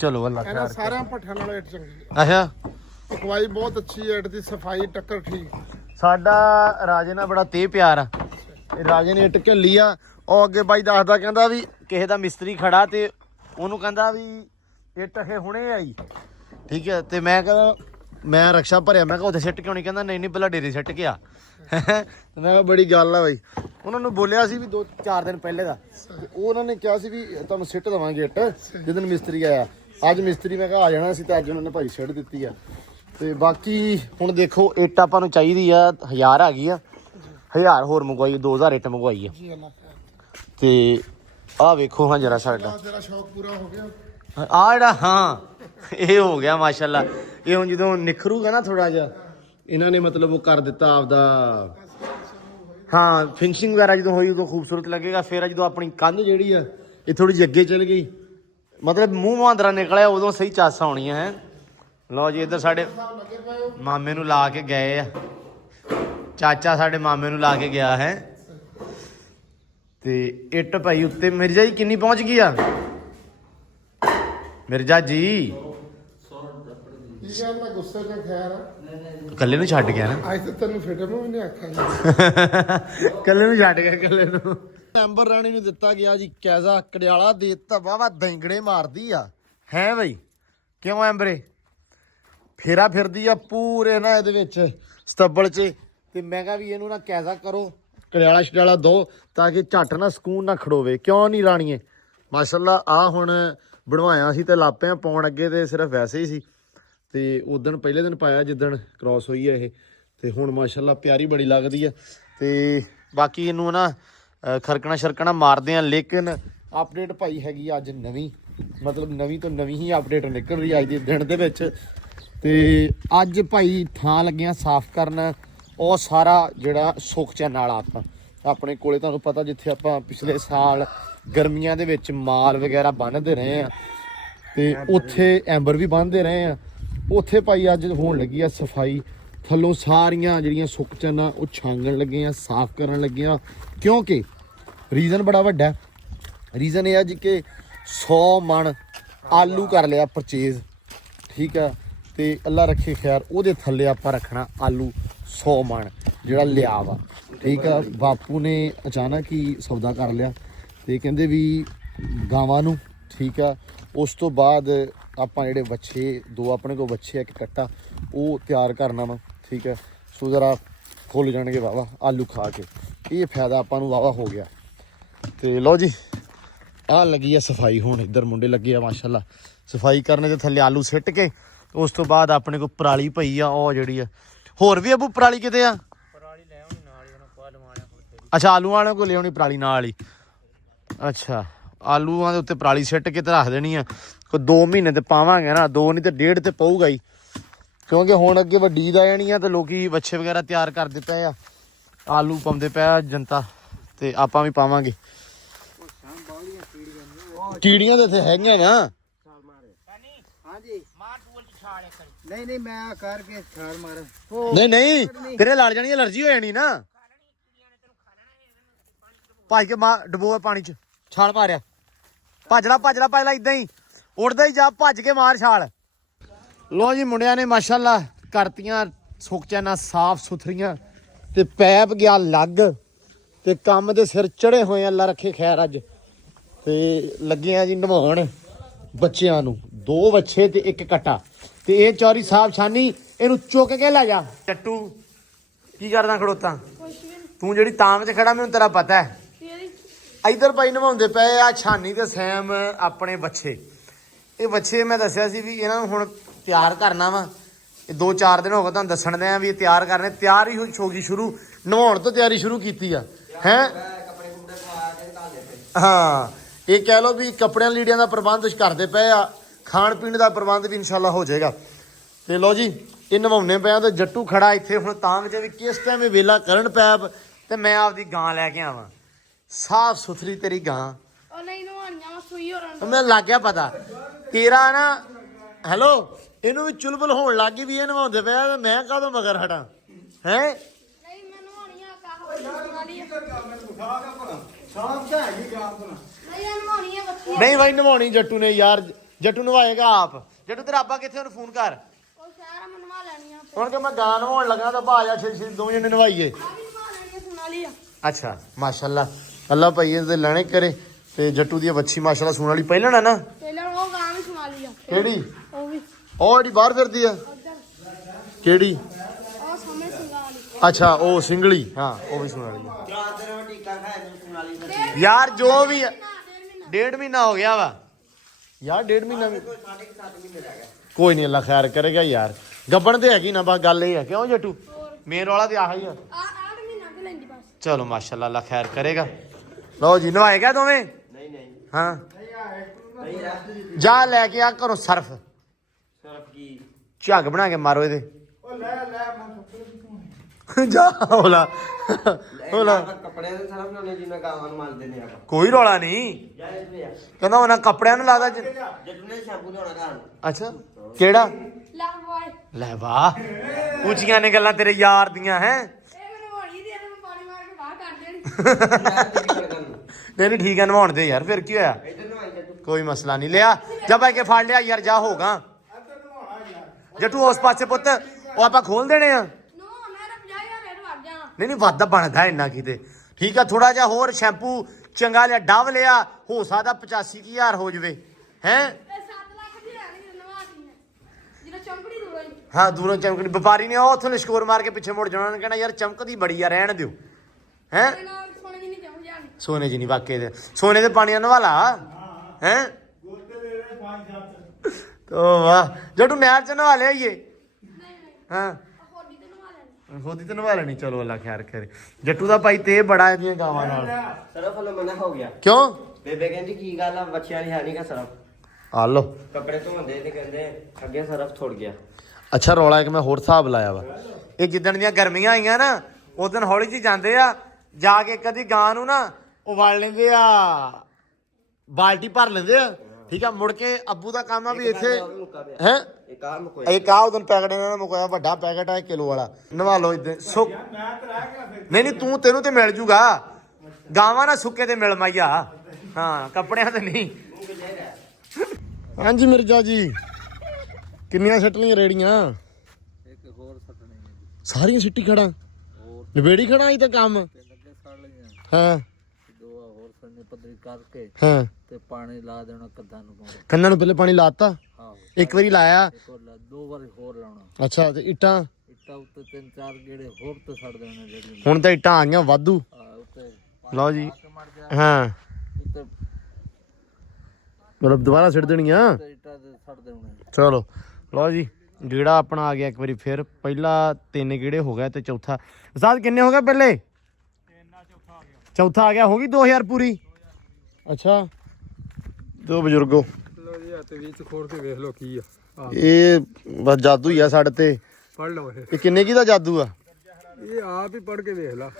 ਚਲੋ ਅੱਲਾ ਖੈਰ ਸਾਰਿਆਂ ਪੱਠਿਆਂ ਨਾਲੋਂ ਇੱਟ ਚੰਗੀ ਅੱਛਾ ਪਕਵਾਈ ਬਹੁਤ ਅੱਛੀ ਹੈ ਇੱਟ ਦੀ ਸਫਾਈ ਟੱਕਰ ਠੀਕ ਸਾਡਾ ਰਾਜੇ ਨਾਲ ਬੜਾ ਤੇ ਪਿਆਰ ਆ ਇਹ ਰਾਜੇ ਨੇ ਇੱਟ ਘੱਲੀ ਆ ਉਹ ਅੱਗੇ ਬਾਈ ਦੱਸਦਾ ਕਹਿੰਦਾ ਵੀ ਕਿਸੇ ਦਾ ਮਿਸਤਰੀ ਖੜਾ ਤੇ ਉਹਨੂੰ ਕਹਿੰਦਾ ਵੀ ਇੱਟ ਇਹ ਹੁਣੇ ਆਈ ਠੀਕ ਹੈ ਤੇ ਮੈਂ ਕਹਿੰਦਾ ਮੈਂ ਰਕਸ਼ਾ ਭਰਿਆ ਮੈਂ ਕਿਹਾ ਉੱਥੇ ਸਿੱਟ ਕਿਉਂ ਨਹੀਂ ਕਹਿੰਦਾ ਨਹੀਂ ਪਹਿਲਾਂ ਡੇਰੇ ਸਿੱਟ ਕੇ ਆ ਤੇ ਮੈਂ ਕਿਹਾ ਬੜੀ ਗੱਲ ਆ ਬਾਈ ਉਹਨਾਂ ਨੂੰ ਬੋਲਿਆ ਸੀ ਵੀ 2-4 ਦਿਨ ਪਹਿਲੇ ਦਾ ਉਹ ਉਹਨਾਂ ਨੇ ਕਿਹਾ ਸੀ ਵੀ ਤੁਹਾਨੂੰ ਸਿੱਟ ਦੇਵਾਂਗੇ ਇੱਟ ਜਿੱਦਣ ਮਿਸਤਰੀ ਆਇਆ ਅੱਜ ਮਿਸਤਰੀ ਮੈਂ ਕਿਹਾ ਆ ਜਾਣਾ ਸੀ ਤੇ ਅੱਜ ਉਹਨਾਂ ਨੇ ਭਾਈ ਸਿੱਟ ਦਿੱਤੀ ਆ ਤੇ ਬਾਕੀ ਹੁਣ ਦੇਖੋ ਇੱਟ ਆਪਾਂ ਨੂੰ ਚਾਹੀਦੀ ਆ 1000 ਆ ਗਈ ਆ 1000 ਹੋਰ ਮੰਗਵਾਈ 2000 ਇੱਟ ਮੰਗਵਾਈ ਆ ਤੇ ਆਹ ਵੇਖੋ ਹਾਂ ਜਰਾ ਸਾਡਾ ਤੇਰਾ ਸ਼ੌਕ ਪੂਰਾ ਹੋ ਗਿਆ ਆ ਜਿਹੜਾ ਹਾਂ ਇਹ ਹੋ ਗਿਆ ਮਾਸ਼ਾਅੱਲਾ ਇਹ ਹੁਣ ਜਦੋਂ ਨਿਖਰੂਗਾ ਨਾ ਥੋੜਾ ਜਿਹਾ ਇਹਨਾਂ ਨੇ ਮਤਲਬ ਉਹ ਕਰ ਦਿੱਤਾ ਆਪਦਾ ਹਾਂ ਫਿਨਿਸ਼ਿੰਗ ਵਗੈਰਾ ਜਦੋਂ ਹੋਈ ਉਦੋਂ ਖੂਬਸੂਰਤ ਲੱਗੇਗਾ ਫਿਰ ਜਦੋਂ ਆਪਣੀ ਕੰਧ ਜਿਹੜੀ ਆ ਇਹ ਥੋੜੀ ਜਿਹੀ ਅੱਗੇ ਚਲ ਗਈ ਮਤਲਬ ਮੂੰਹ ਮਾਂਦਰਾ ਨਿਕਲਿਆ ਉਦੋਂ ਸਹੀ ਚਾਸ ਆਉਣੀ ਹੈ ਲਓ ਜੀ ਇੱਧਰ ਸਾਡੇ ਮਾਮੇ ਨੂੰ ਲਾ ਕੇ ਗਏ ਆ ਚਾਚਾ ਸਾਡੇ ਮਾਮੇ ਨੂੰ ਲਾ ਕੇ ਗਿਆ ਹੈ ਤੇ ਇੱਟ ਭਾਈ ਉੱਤੇ ਮਿਰਜ਼ਾ ਜੀ ਕਿੰਨੀ ਪਹੁੰਚ ਗਈ ਆ ਮਿਰਜ਼ਾ ਜੀ ਕੀ ਗੱਲ ਮੈਂ ਗੁੱਸੇ ਨਾਲ ਖੈਰ ਆ ਇਕੱਲੇ ਨੂੰ ਛੱਡ ਗਿਆ ਨਾ ਅੱਜ ਤਾਂ ਤੈਨੂੰ ਫਿਟਮ ਵੀ ਨਹੀਂ ਆਖਾਂਗਾ ਇਕੱਲੇ ਨੂੰ ਛੱਡ ਗਿਆ ਇਕੱਲੇ ਨੂੰ ਐਂਬਰ ਰਾਣੀ ਨੂੰ ਦਿੱਤਾ ਗਿਆ ਜੀ ਕੈਜ਼ਾ ਕੜਿਆਲਾ ਦੇ ਦਿੱਤਾ ਵਾਵਾ ਦੈਂਗੜੇ ਮਾਰਦੀ ਆ ਹੈ ਬਈ ਕਿਉਂ ਐਂਬਰੇ ਫੇਰਾ ਫਿਰਦੀ ਆ ਪੂਰੇ ਨਾ ਇਹਦੇ ਵਿੱਚ ਸਤੱਬਲ 'ਚ ਤੇ ਮੈਂ ਕਿਹਾ ਵੀ ਇਹਨੂੰ ਨਾ ਕੈਜ਼ਾ ਕਰੋ ਕੜਿਆਲਾ ਛੜਿਆਲਾ ਦੋ ਤਾਂ ਕਿ ਝੱਟ ਨਾ ਸਕੂਨ ਨਾ ਖੜੋਵੇ ਕਿਉਂ ਨਹੀਂ ਰਾਣੀਏ ਮਾਸ਼ਾਅੱਲਾ ਆ ਹੁਣ ਬਣਵਾਇਆ ਸੀ ਤੇ ਲਾਪਿਆਂ ਪਾਉਣ ਅੱਗੇ ਤੇ ਸਿਰਫ ਵੈਸੇ ਹੀ ਸੀ ਤੇ ਉਦਣ ਪਹਿਲੇ ਦਿਨ ਪਾਇਆ ਜਿੱਦਣ ਕ੍ਰਾਸ ਹੋਈ ਹੈ ਇਹ ਤੇ ਹੁਣ ਮਾਸ਼ਾਅੱਲਾ ਪਿਆਰੀ ਬੜੀ ਲੱਗਦੀ ਆ ਤੇ ਬਾਕੀ ਇਹਨੂੰ ਨਾ ਖਰਕਣਾ ਸ਼ਰਕਣਾ ਮਾਰਦੇ ਆ ਲੇਕਿਨ ਅਪਡੇਟ ਭਾਈ ਹੈਗੀ ਅੱਜ ਨਵੀਂ ਮਤਲਬ ਨਵੀਂ ਤੋਂ ਨਵੀਂ ਹੀ ਅਪਡੇਟ ਨਿਕਲ ਰਹੀ ਅੱਜ ਦੇ ਦਿਨ ਦੇ ਵਿੱਚ ਤੇ ਅੱਜ ਭਾਈ ਥਾਂ ਲੱਗਿਆ ਸਾਫ਼ ਕਰਨ ਉਹ ਸਾਰਾ ਜਿਹੜਾ ਸੁੱਕ ਚੈਨ ਵਾਲਾ ਆਪਾਂ ਆਪਣੇ ਕੋਲੇ ਤੁਹਾਨੂੰ ਪਤਾ ਜਿੱਥੇ ਆਪਾਂ ਪਿਛਲੇ ਸਾਲ ਗਰਮੀਆਂ ਦੇ ਵਿੱਚ ਮਾਲ ਵਗੈਰਾ ਬੰਨ੍ਹਦੇ ਰਹੇ ਆ ਤੇ ਉੱਥੇ ਐਂਬਰ ਵੀ ਬੰਨ੍ਹਦੇ ਰਹੇ ਆ ਉੱਥੇ ਭਾਈ ਅੱਜ ਹੋਣ ਲੱਗੀ ਆ ਸਫਾਈ ਥੱਲੋਂ ਸਾਰੀਆਂ ਜਿਹੜੀਆਂ ਸੁੱਕ ਚੈਨਾਂ ਉਹ ਛਾਂਗਣ ਲੱਗੇ ਆ ਸਾਫ਼ ਕਰਨ ਲੱਗੇ ਆ ਕਿਉਂਕਿ ਰੀਜ਼ਨ ਬੜਾ ਵੱਡਾ ਰੀਜ਼ਨ ਇਹ ਆ ਜੀ ਕਿ 100 ਮਣ ਆਲੂ ਕਰ ਲਿਆ ਪਰਚੇਜ਼ ਠੀਕ ਆ ਤੇ ਅੱਲਾ ਰੱਖੇ ਖੈਰ ਉਹਦੇ ਥੱਲੇ ਆਪਾਂ ਰੱਖਣਾ ਆਲੂ 100 ਮਣ ਜਿਹੜਾ ਲਿਆ ਵਾ ਠੀਕ ਆ ਬਾਪੂ ਨੇ ਅਚਾਨਕ ਹੀ ਸੌਦਾ ਕਰ ਲਿਆ ਤੇ ਕਹਿੰਦੇ ਵੀ ਗਾਵਾਂ ਨੂੰ ਠੀਕ ਆ ਉਸ ਤੋਂ ਬਾਅਦ ਆਪਾਂ ਜਿਹੜੇ ਵੱਛੇ ਦੋ ਆਪਣੇ ਕੋਲ ਵੱਛੇ ਇੱਕ ਕੱਟਾ ਉਹ ਤਿਆਰ ਕਰਨਾ ਵਾ ਠੀਕ ਹੈ ਸੋ ਜ਼ਰਾ ਖੁੱਲ ਜਾਣਗੇ ਵਾਵਾ ਆਲੂ ਖਾ ਕੇ ਇਹ ਫਾਇਦਾ ਆਪਾਂ ਨੂੰ ਵਾਵਾ ਹੋ ਗਿਆ ਤੇ ਲਓ ਜੀ ਆਹ ਲੱਗੀ ਆ ਸਫਾਈ ਹੁਣ ਇੱਧਰ ਮੁੰਡੇ ਲੱਗੇ ਆ ਮਾਸ਼ਾਅੱਲਾ ਸਫਾਈ ਕਰਨੇ ਦੇ ਥੱਲੇ ਆਲੂ ਸਿੱਟ ਕੇ ਉਸ ਤੋਂ ਬਾਅਦ ਆਪਣੇ ਕੋਲ ਪਰਾਲੀ ਪਈ ਆ ਉਹ ਜਿਹੜੀ ਆ ਹੋਰ ਵੀ ਅਬੂ ਪਰਾਲੀ ਕਿਤੇ ਆ ਪਰਾਲੀ ਲੈ ਆਉਣੀ ਨਾਲ ਹੀ ਉਹਨਾਂ ਕੋਲ ਲਵਾਉਣਾ ਅੱਛਾ ਆਲੂ ਵਾਲਿਆਂ ਕੋਲ ਲਿਆਉਣੀ ਪਰਾਲੀ ਨਾਲ ਹੀ ਅੱਛਾ ਆਲੂਆਂ ਦੇ ਉੱਤੇ ਪਰਾਲੀ ਸਿੱਟ ਕੇ ਤੇ ਰੱਖ ਦੇਣੀ ਆ ਕੋਈ 2 ਮਹੀਨੇ ਤੇ ਪਾਵਾਂਗੇ ਨਾ 2 ਨਹੀਂ ਤੇ 1.5 ਤੇ ਪਊਗਾ ਹੀ ਕਿਉਂਕਿ ਹੁਣ ਅੱਗੇ ਵੱਡੀ ਦਾ ਜਾਣੀ ਆ ਤੇ ਲੋਕੀ ਵੱਛੇ ਵਗੈਰਾ ਤਿਆਰ ਕਰਦੇ ਪਏ ਆ ਆਲੂ ਪਾਉਂਦੇ ਪਏ ਆ ਜਨਤਾ ਤੇ ਆਪਾਂ ਵੀ ਪਾਵਾਂਗੇ ਕੀੜੀਆਂ ਤੇ ਇੱਥੇ ਹੈਗੀਆਂ ਨਾ ਨਹੀਂ ਮੈਂ ਕਰਕੇ ਛਾਲ ਮਾਰ ਨਹੀਂ ਤੇਰੇ ਲੜ ਜਾਣੀ ਐਲਰਜੀ ਹੋ ਜਾਣੀ ਨਾ ਭੱਜ ਕੇ ਡਬੋਆ ਪਾਣੀ ਚ ਛਾਲ ਮਾਰਿਆ ਭੱਜ ਲਾ ਇਦਾਂ ਹੀ ਉੜਦਾ ਹੀ ਜਾ ਭੱਜ ਕੇ ਮਾਰ ਛਾਲ ਲੋ ਜੀ ਮੁੰਡਿਆਂ ਨੇ ਮਾਸ਼ਾਅੱਲਾ ਕਰਤੀਆਂ ਸੁੱਕ ਚੈਨਾਂ ਸਾਫ਼ ਸੁਥਰੀਆਂ ਤੇ ਪੈਪ ਗਿਆ ਲੱਗ ਤੇ ਕੰਮ ਦੇ ਸਿਰ ਚੜੇ ਹੋਏ ਅੱਲਾ ਰੱਖੇ ਖੈਰ ਅੱਜ ਤੇ ਲੱਗੇ ਆ ਜੀ ਨਵਾਉਣ ਬੱਚਿਆਂ ਨੂੰ 2 ਵੱਛੇ ਤੇ 1 ਕੱਟਾ ਤੇ ਇਹ ਚੌਰੀ ਸਾਹਿਬ ਛਾਨੀ ਇਹਨੂੰ ਚੁੱਕ ਕੇ ਲੈ ਜਾ ਟੱਟੂ ਕੀ ਕਰਦਾ ਖੜੋਤਾ ਤੂੰ ਜਿਹੜੀ ਤਾਮ 'ਚ ਖੜਾ ਮੈਨੂੰ ਤੇਰਾ ਪਤਾ ਹੈ ਇੱਧਰ ਭਾਈ ਨਵਾਉਂਦੇ ਪਏ ਆ ਛਾਨੀ ਤੇ ਸੈਮ ਆਪਣੇ ਬੱਚੇ ਇਹ ਬੱਚੇ ਮੈਂ ਦੱਸਿਆ ਸੀ ਵੀ ਇਹਨਾਂ ਨੂੰ ਹੁਣ ਤਿਆਰ ਕਰਨਾ ਵਾ ਇਹ 2-4 ਦਿਨ ਹੋ ਗਏ ਤੁਹਾਨੂੰ ਦੱਸਣ ਦੇ ਆ ਵੀ ਇਹ ਤਿਆਰ ਕਰਨੇ ਤਿਆਰ ਹੀ ਹੋ ਗਈ ਸ਼ੁਰੂ ਨਵਾਉਣ ਤੋਂ ਤਿਆਰੀ ਸ਼ੁਰੂ ਕੀਤੀ ਆ ਹੈ ਹਾਂ ਇਹ ਕਹਿ ਲਓ ਵੀ ਕੱਪੜਿਆਂ ਲੀੜਿਆਂ ਦਾ ਪ੍ਰਬੰਧ ਕਰਦੇ ਪਏ ਆ ਖਾਣ ਪੀਣ ਦਾ ਪ੍ਰਬੰਧ ਵੀ ਇਨਸ਼ਾਅੱਲਾ ਹੋ ਜਾਏਗਾ ਤੇ ਲਓ ਜੀ ਇਹ ਨਵਾਉਣੇ ਪਿਆ ਤੇ ਜੱਟੂ ਖੜਾ ਇੱਥੇ ਹੁਣ ਤਾਂ ਵਿੱਚ ਵੀ ਕਿਸ ਟਾਈਮ ਇਹ ਵੇਲਾ ਕਰਨ ਪੈਪ ਤੇ ਮੈਂ ਆਪਦੀ ਗਾਂ ਲੈ ਕੇ ਆਵਾਂ ਸਾਫ ਸੁਥਰੀ ਤੇਰੀ ਗਾਂ ਉਹ ਨਹੀਂ ਨਵਾਣੀਆਂ ਵਾ ਸੂਈ ਹੋਰਾਂ ਮੈਨੂੰ ਲੱਗ ਗਿਆ ਪਤਾ ਤੇਰਾ ਨਾ ਹੈਲੋ ਇਹਨੂੰ ਵੀ ਚੁਲਬੁਲ ਹੋਣ ਲੱਗ ਗਈ ਵੀ ਇਹ ਨਵਾਉਂਦੇ ਪਿਆ ਤੇ ਮੈਂ ਕਾਹਦੋਂ ਮਗਰ ਹਟਾਂ ਹੈ ਨਹੀਂ ਮੈਂ ਨਵਾਣੀਆਂ ਕਾਹ ਵਾਲੀ ਨਹੀਂ ਇਹ ਨਵਾਣੀਆਂ ਬੱਚੀ ਨਹੀਂ ਭਾਈ ਨਵਾਉਣੀ ਜੱਟੂ ਨੇ ਯਾਰ ਜੱਟੂ ਨਵਾਏਗਾ ਆਪ ਜੱਟੂ ਤੇਰਾ ਅੱਬਾ ਕਿੱਥੇ ਉਹਨੂੰ ਫੋਨ ਕਰ ਉਹ ਸ਼ਹਿਰ ਮੈਂ ਨਵਾ ਲੈਣੀਆਂ ਹੁਣ ਕਿ ਮੈਂ ਗਾਂ ਨਵਾਉਣ ਲੱਗਾ ਤਾਂ ਭਾਜਾ ਛੇ ਦੋ ਜਣੇ ਨਵਾਈਏ ਆ ਵੀ ਨਵਾ ਲੈਣੀਆਂ ਸੁਣਾਲੀ ਆ ਅੱਛਾ ਮਾਸ਼ਾਅੱਲਾ ਅੱਲਾ ਭਾਈ ਇਹਦੇ ਲੈਣੇ ਕਰੇ ਤੇ ਜੱਟੂ ਦੀ ਬੱਚੀ ਮਾਸ਼ਾਅੱਲਾ ਸੁਣ ਵਾਲੀ ਪਹਿਲਾਂ ਨਾ ਪਹਿਲਾਂ ਉਹ ਗਾਂ ਵੀ ਸੁਣਾਲੀ ਆ ਕਿਹੜੀ ਉਹ ਵੀ ਉਹ ਜਿਹੜੀ ਬਾਹਰ ਫਿਰਦੀ ਆ ਉਧਰ ਕਿਹੜੀ ਉਹ ਸਾਹਮਣੇ ਸਿੰਗਾਲੀ ਅੱਛਾ ਉਹ ਸਿੰਗਲੀ ਹਾਂ ਉਹ ਵੀ ਸੁਣ ਵਾਲੀ ਯਾਰ ਜੋ ਵੀ ਆ, 1.5 ਮਹੀਨਾ ਹੋ ਗਿਆ ਵਾ ਯਾਰ 1.5 ਮਹੀਨਾ ਵੀ ਕੋਈ ਨਹੀਂ ਅੱਲਾ ਖੈਰ ਕਰੇਗਾ ਯਾਰ ਗੱਬਣ ਤੇ ਹੈਗੀ ਨਾ ਬਸ ਗੱਲ ਇਹ ਹੈ ਕਿਉਂ ਜੱਟੂ ਮੇਨ ਵਾਲਾ ਤੇ ਆਹ ਹੀ ਆ 8 ਮਹੀਨਾ ਕਿ ਲੈਂਦੀ ਬਸ ਚਲੋ ਮਾਸ਼ਾਅੱਲਾ ਅੱਲਾ ਖੈਰ ਕਰੇਗਾ ਲਓ ਜੀ ਨਵਾਏਗਾ ਦੋਵੇਂ ਨਹੀਂ ਹਾਂ ਜਾ ਲੈ ਕੇ ਆ ਘਰੋਂ ਸਰਫ ਕੀ ਝੱਗ ਬਣਾ ਕੇ ਮਾਰੋ ਇਹਦੇ ਜਾ ਹੋਲਾ ਕੱਪੜਿਆਂ ਦੇ ਸਾਰਾ ਬਣਾਉਣੇ ਜਿਵੇਂ ਗਾਵਾਂ ਨੂੰ ਮਲਦੇ ਨੇ ਆਪਾਂ ਕੋਈ ਰੌਲਾ ਨਹੀਂ ਕਹਿੰਦਾ ਉਹਨਾਂ ਕੱਪੜਿਆਂ ਨੂੰ ਲਾਦਾ ਜੱਟੂ ਨੇ ਸ਼ੈਂਪੂ ਲਿਆਉਣਾ ਘਰ ਅੱਛਾ ਕਿਹੜਾ ਲੈ ਬੋਏ ਲੈ ਵਾਹ ਉੱਚੀਆਂ ਨੇ ਗੱਲਾਂ ਤੇਰੇ ਯਾਰ ਦੀਆਂ ਹੈ ਇਹ ਮੈਨੂੰ ਨਵਾਣੀ ਦੇ ਮੈਂ ਪਾਣੀ ਮਾਰ ਕੇ ਬਾਹਰ ਕਰ ਦੇਣੀ ਨਹੀਂ ਠੀਕ ਹੈ ਨਵਾਉਣ ਦੇ ਯਾਰ ਫਿਰ ਕੀ ਹੋਇਆ ਕੋਈ ਮਸਲਾ ਨਹੀਂ ਲਿਆ ਜਾ ਭਾਈ ਕੇ ਫੜ ਲਿਆ ਯਾਰ ਜਾ ਹੋਗਾ ਜੱਟੂ ਉਸ ਪਾਸੇ ਪੁੱਤ ਉਹ ਆਪਾਂ ਖੋਲ ਦੇਣੇ ਆ। ਨੋ ਮੈਂ ਤਾਂ 50000 ਰੇਟ ਵੜ ਜਾਣਾ। ਨਹੀਂ ਵੱਧ ਬਣਦਾ ਇੰਨਾ ਕਿਤੇ। ਠੀਕ ਆ ਥੋੜਾ ਜਿਹਾ ਹੋਰ ਸ਼ੈਂਪੂ ਚੰਗਾ ਲਿਆ ਡਵ ਲਿਆ ਹੋ ਸਕਦਾ 85,000 ਹੋ ਜਵੇ ਹੈ। ਇਹ 7 ਲੱਖ ਦੀ ਲੈਣੀ ਨਵਾਂ ਦੀ ਜਿਹੜਾ ਚਮਕੜੀ ਦੂਰੋਂ ਹੀ। ਹਾਂ ਦੂਰੋਂ ਚਮਕਦੀ ਵਪਾਰੀ ਨੇ ਉਹ ਉੱਥੋਂ ਲਿਸ਼ਕੋਰ ਮਾਰ ਕੇ ਪਿੱਛੇ ਮੁੜ ਜਾਣਾ। ਉਹਨੇ ਕਹਿਣਾ ਯਾਰ ਚਮਕਦੀ ਬੜੀ ਆ ਰਹਿਣ ਦਿਓ ਹੈ। ਸੋਨੇ ਦੀ ਨਹੀਂ ਚਮਕ ਜਾਣੀ। ਸੋਨੇ 'ਚ ਨਹੀਂ ਵਾਕੇ ਦੇ ਸੋਨੇ ਦੇ ਪਾਣੀ ਨਵਾਲਾ ਹੈ। ਤੋ ਵਾਹ ਜੱਟੂ ਨਹਿਰ 'ਚ ਨਵਾ ਲਿਆਈਏ। ਹਾਂ ਹੋਡੀ ਤੇ ਨਵਾ ਲੈਣੀ। ਖੋਦੀ ਤੇ ਨਵਾ ਲੈਣੀ। ਚਲੋ ਅੱਲਾ ਖੈਰ ਕਰੇ। ਜੱਟੂ ਦਾ ਭਾਈ ਤੇ ਬੜਾ ਇਹਦੀਆਂ ਗਾਵਾਂ ਨਾਲ। ਸਰਫ ਵੱਲੋਂ ਮਨਾ ਹੋ ਗਿਆ। ਕਿਉਂ ਬੇਬੇ ਕਹਿੰਦੀ ਕੀ ਗੱਲ ਆ ਬੱਚਿਆਂ ਦੀ ਹੈ ਨਹੀਂ ਕਾ ਸਰਫ। ਆ ਲੋ ਕੱਪੜੇ ਧੋਂਦੇ ਤੇ ਕਹਿੰਦੇ ਅੱਗੇ ਸਰਫ ਥੁੜ ਗਿਆ। ਅੱਛਾ ਰੌਲਾ ਇੱਕ ਮੈਂ ਹੋਰ ਹਿਸਾਬ ਲਾਇਆ ਵਾ। ਇਹ ਜਿੱਦਣ ਦੀਆਂ ਗਰਮੀਆਂ ਆਈਆਂ ਨਾ ਉਸ ਦਿਨ ਹੌਲੀ ਜਿਹੀ ਜਾਂਦੇ ਆ ਜਾ ਕੇ ਕਦੀ ਗਾਂ ਨੂੰ ਨਾ ਉਹ ਵੜ ਲੈਂਦੇ ਆ ਬਾਲਟੀ ਭਰ ਲੈਂਦੇ ਆ। ਠੀਕ ਆ ਮੁੜ ਕੇ ਅੱਬੂ ਦਾ ਕੰਮ ਆ ਵੀ ਇੱਥੇ ਹੈ ਇੱਕ ਆ ਮੁਕੋਇਆ। ਇੱਕ ਆ ਉਦੋਂ ਪੈਕਟ ਇਹਨਾਂ ਦਾ ਮੁਕਾਇਆ ਵੱਡਾ ਪੈਕਟ ਆ 1 ਕਿਲੋ ਵਾਲਾ ਨਵਾ ਲਓ ਇਦਾਂ ਸੁੱਕ। ਨਹੀਂ ਤੈਨੂੰ ਤੇ ਮਿਲ ਜੂਗਾ ਗਾਵਾਂ ਨਾ ਸੁੱਕੇ ਤੇ ਮਿਲ ਮਾਈਆ। ਹਾਂ ਕੱਪੜਿਆਂ ਤੇ ਨਹੀਂ। ਹਾਂਜੀ ਮਿਰਜ਼ਾ ਜੀ ਕਿੰਨੀਆਂ ਸਿੱਟ ਲਈਆਂ ਰੇੜੀਆਂ? ਇੱਕ ਹੋਰ ਸੱਟਣੀ ਹੈ ਸਾਰੀਆਂ ਸਿੱਟੀ ਖੜਾ ਨਵੇੜੀ ਖੜਾ ਇਹ ਤਾਂ ਕੰਮ। ਲੱਗੇ ਸੜ ਲਈਆਂ ਹਾਂ ਦੋ ਹੋਰ ਸੜਨੇ ਪੱਧਰੀ ਕਰਕੇ ਹਾਂ ਤੇ ਪਾਣੀ ਲਾ ਦੇਣਾ ਕੱਦਾਂ ਨੂੰ ਪਾਉਣਾ। ਕੰਨਾਂ ਨੂੰ ਪਹਿਲੇ ਪਾਣੀ ਲਾਤਾ ਆਹੋ ਇੱਕ ਵਾਰੀ ਲਾਇਆ। ਇੱਕ ਹੋਰ ਦੋ ਵਾਰੀ ਹੋਰ ਲਾਉਣਾ। ਅੱਛਾ ਤੇ ਇੱਟਾਂ ਇੱਟਾਂ ਉੱਤੇ 3-4 ਗੇੜੇ ਹੋਰ ਤੇ ਸੜ ਦੇਣੇ ਜਿਹੜੀ ਹੁਣ ਤਾਂ ਇੱਟਾਂ ਆ ਗਈਆਂ ਵਾਧੂ। ਉੱਤੇ ਲਓ ਜੀ ਮੜ ਗਿਆ ਹਾਂ ਉੱਤੇ ਮਤਲਬ ਦੁਬਾਰਾ ਸਿੱਟ ਦੇਣੀਆਂ। ਇੱਟਾਂ ਤੇ ਸੜ ਦੇਣੇ। ਚਲੋ ਲਓ ਜੀ ਗੇੜਾ ਆਪਣਾ ਆ ਗਿਆ ਇੱਕ ਵਾਰੀ ਫਿਰ। ਪਹਿਲਾ 3 ਗੇੜੇ ਹੋ ਗਏ ਤੇ ਚੌਥਾ ਉਸਤਾਦ ਕਿੰਨੇ ਹੋ ਗਏ ਪਹਿਲੇ? ਚੌਥਾ ਆ ਗਿਆ ਹੋ ਗਈ 2000 ਪੂਰੀ। ਅੱਛਾ ਦੋ ਬਜ਼ੁਰਗੋ ਲੋ ਜੀ ਹੱਥ ਵਿੱਚ ਖੋਲ ਕੇ ਵੇਖ ਲਓ ਕੀ ਆ। ਇਹ ਬਸ ਜਾਦੂ ਹੀ ਆ ਸਾਡੇ ਤੇ। ਪੜ ਲਓ ਇਹ ਕਿੰਨੇ ਕੀ ਦਾ ਜਾਦੂ ਆ? ਇਹ ਆਪ ਹੀ ਪੜ ਕੇ ਵੇਖ ਲਾ।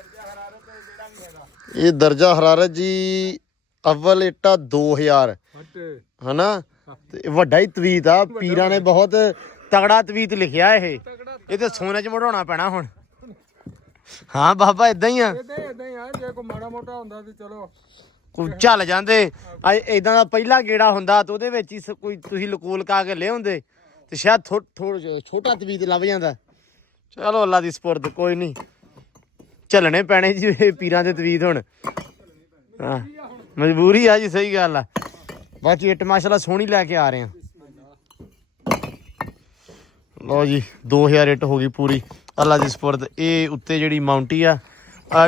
ਇਹ ਦਰਜਾ ਹਰਾਰਤ ਜੀ ਅਵਲ ਇੱਟਾ 2000 ਹਨਾ ਤੇ ਵੱਡਾ ਹੀ ਤਵੀਤ ਆ। ਪੀਰਾਂ ਨੇ ਬਹੁਤ ਤਗੜਾ ਤਵੀਤ ਲਿਖਿਆ ਇਹ ਤੇ ਸੋਨੇ 'ਚ ਮੜਾਉਣਾ ਪੈਣਾ ਹੁਣ। ਹਾਂ ਬਾਬਾ ਇਦਾਂ ਹੀ ਆ ਇਦਾਂ ਹੀ ਆ ਜੇ ਕੋਈ ਮਾੜਾ ਮੋਟਾ ਹੁੰਦਾ ਤੇ ਚਲੋ ਕੋਈ ਚੱਲ ਜਾਂਦੇ। ਇਦਾਂ ਦਾ ਪਹਿਲਾ ਗੇੜਾ ਹੁੰਦਾ ਤੇ ਉਹਦੇ ਵਿੱਚ ਹੀ ਕੋਈ ਤੁਸੀਂ ਲਕੂਲ ਕਾ ਕੇ ਲੈ ਹੁੰਦੇ ਤੇ ਸ਼ਾਇਦ ਛੋਟਾ ਤਵੀਤ ਲੱਭ ਜਾਂਦਾ। ਚਲੋ ਅੱਲਾ ਦੀ ਸਪੁਰਦ ਕੋਈ ਨਹੀਂ ਝੱਲਣੇ ਪੈਣੇ ਜੀ ਇਹ ਪੀਰਾਂ ਦੇ ਤਵੀਤ ਹੁਣ। ਹਾਂ ਮਜਬੂਰੀ ਆ ਜੀ ਸਹੀ ਗੱਲ ਆ। ਬਾਕੀ ਇੱਟ ਮਾਸ਼ਾਅੱਲਾ ਸੋਹਣੀ ਲੈ ਕੇ ਆ ਰਹੇ ਆ। ਲਓ ਜੀ 2000 ਇੱਟ ਹੋ ਗਈ ਪੂਰੀ ਅੱਲਾ ਦੀ ਸਪੁਰਦ। ਇਹ ਉੱਤੇ ਜਿਹੜੀ ਮਾਊਂਟੀ ਆ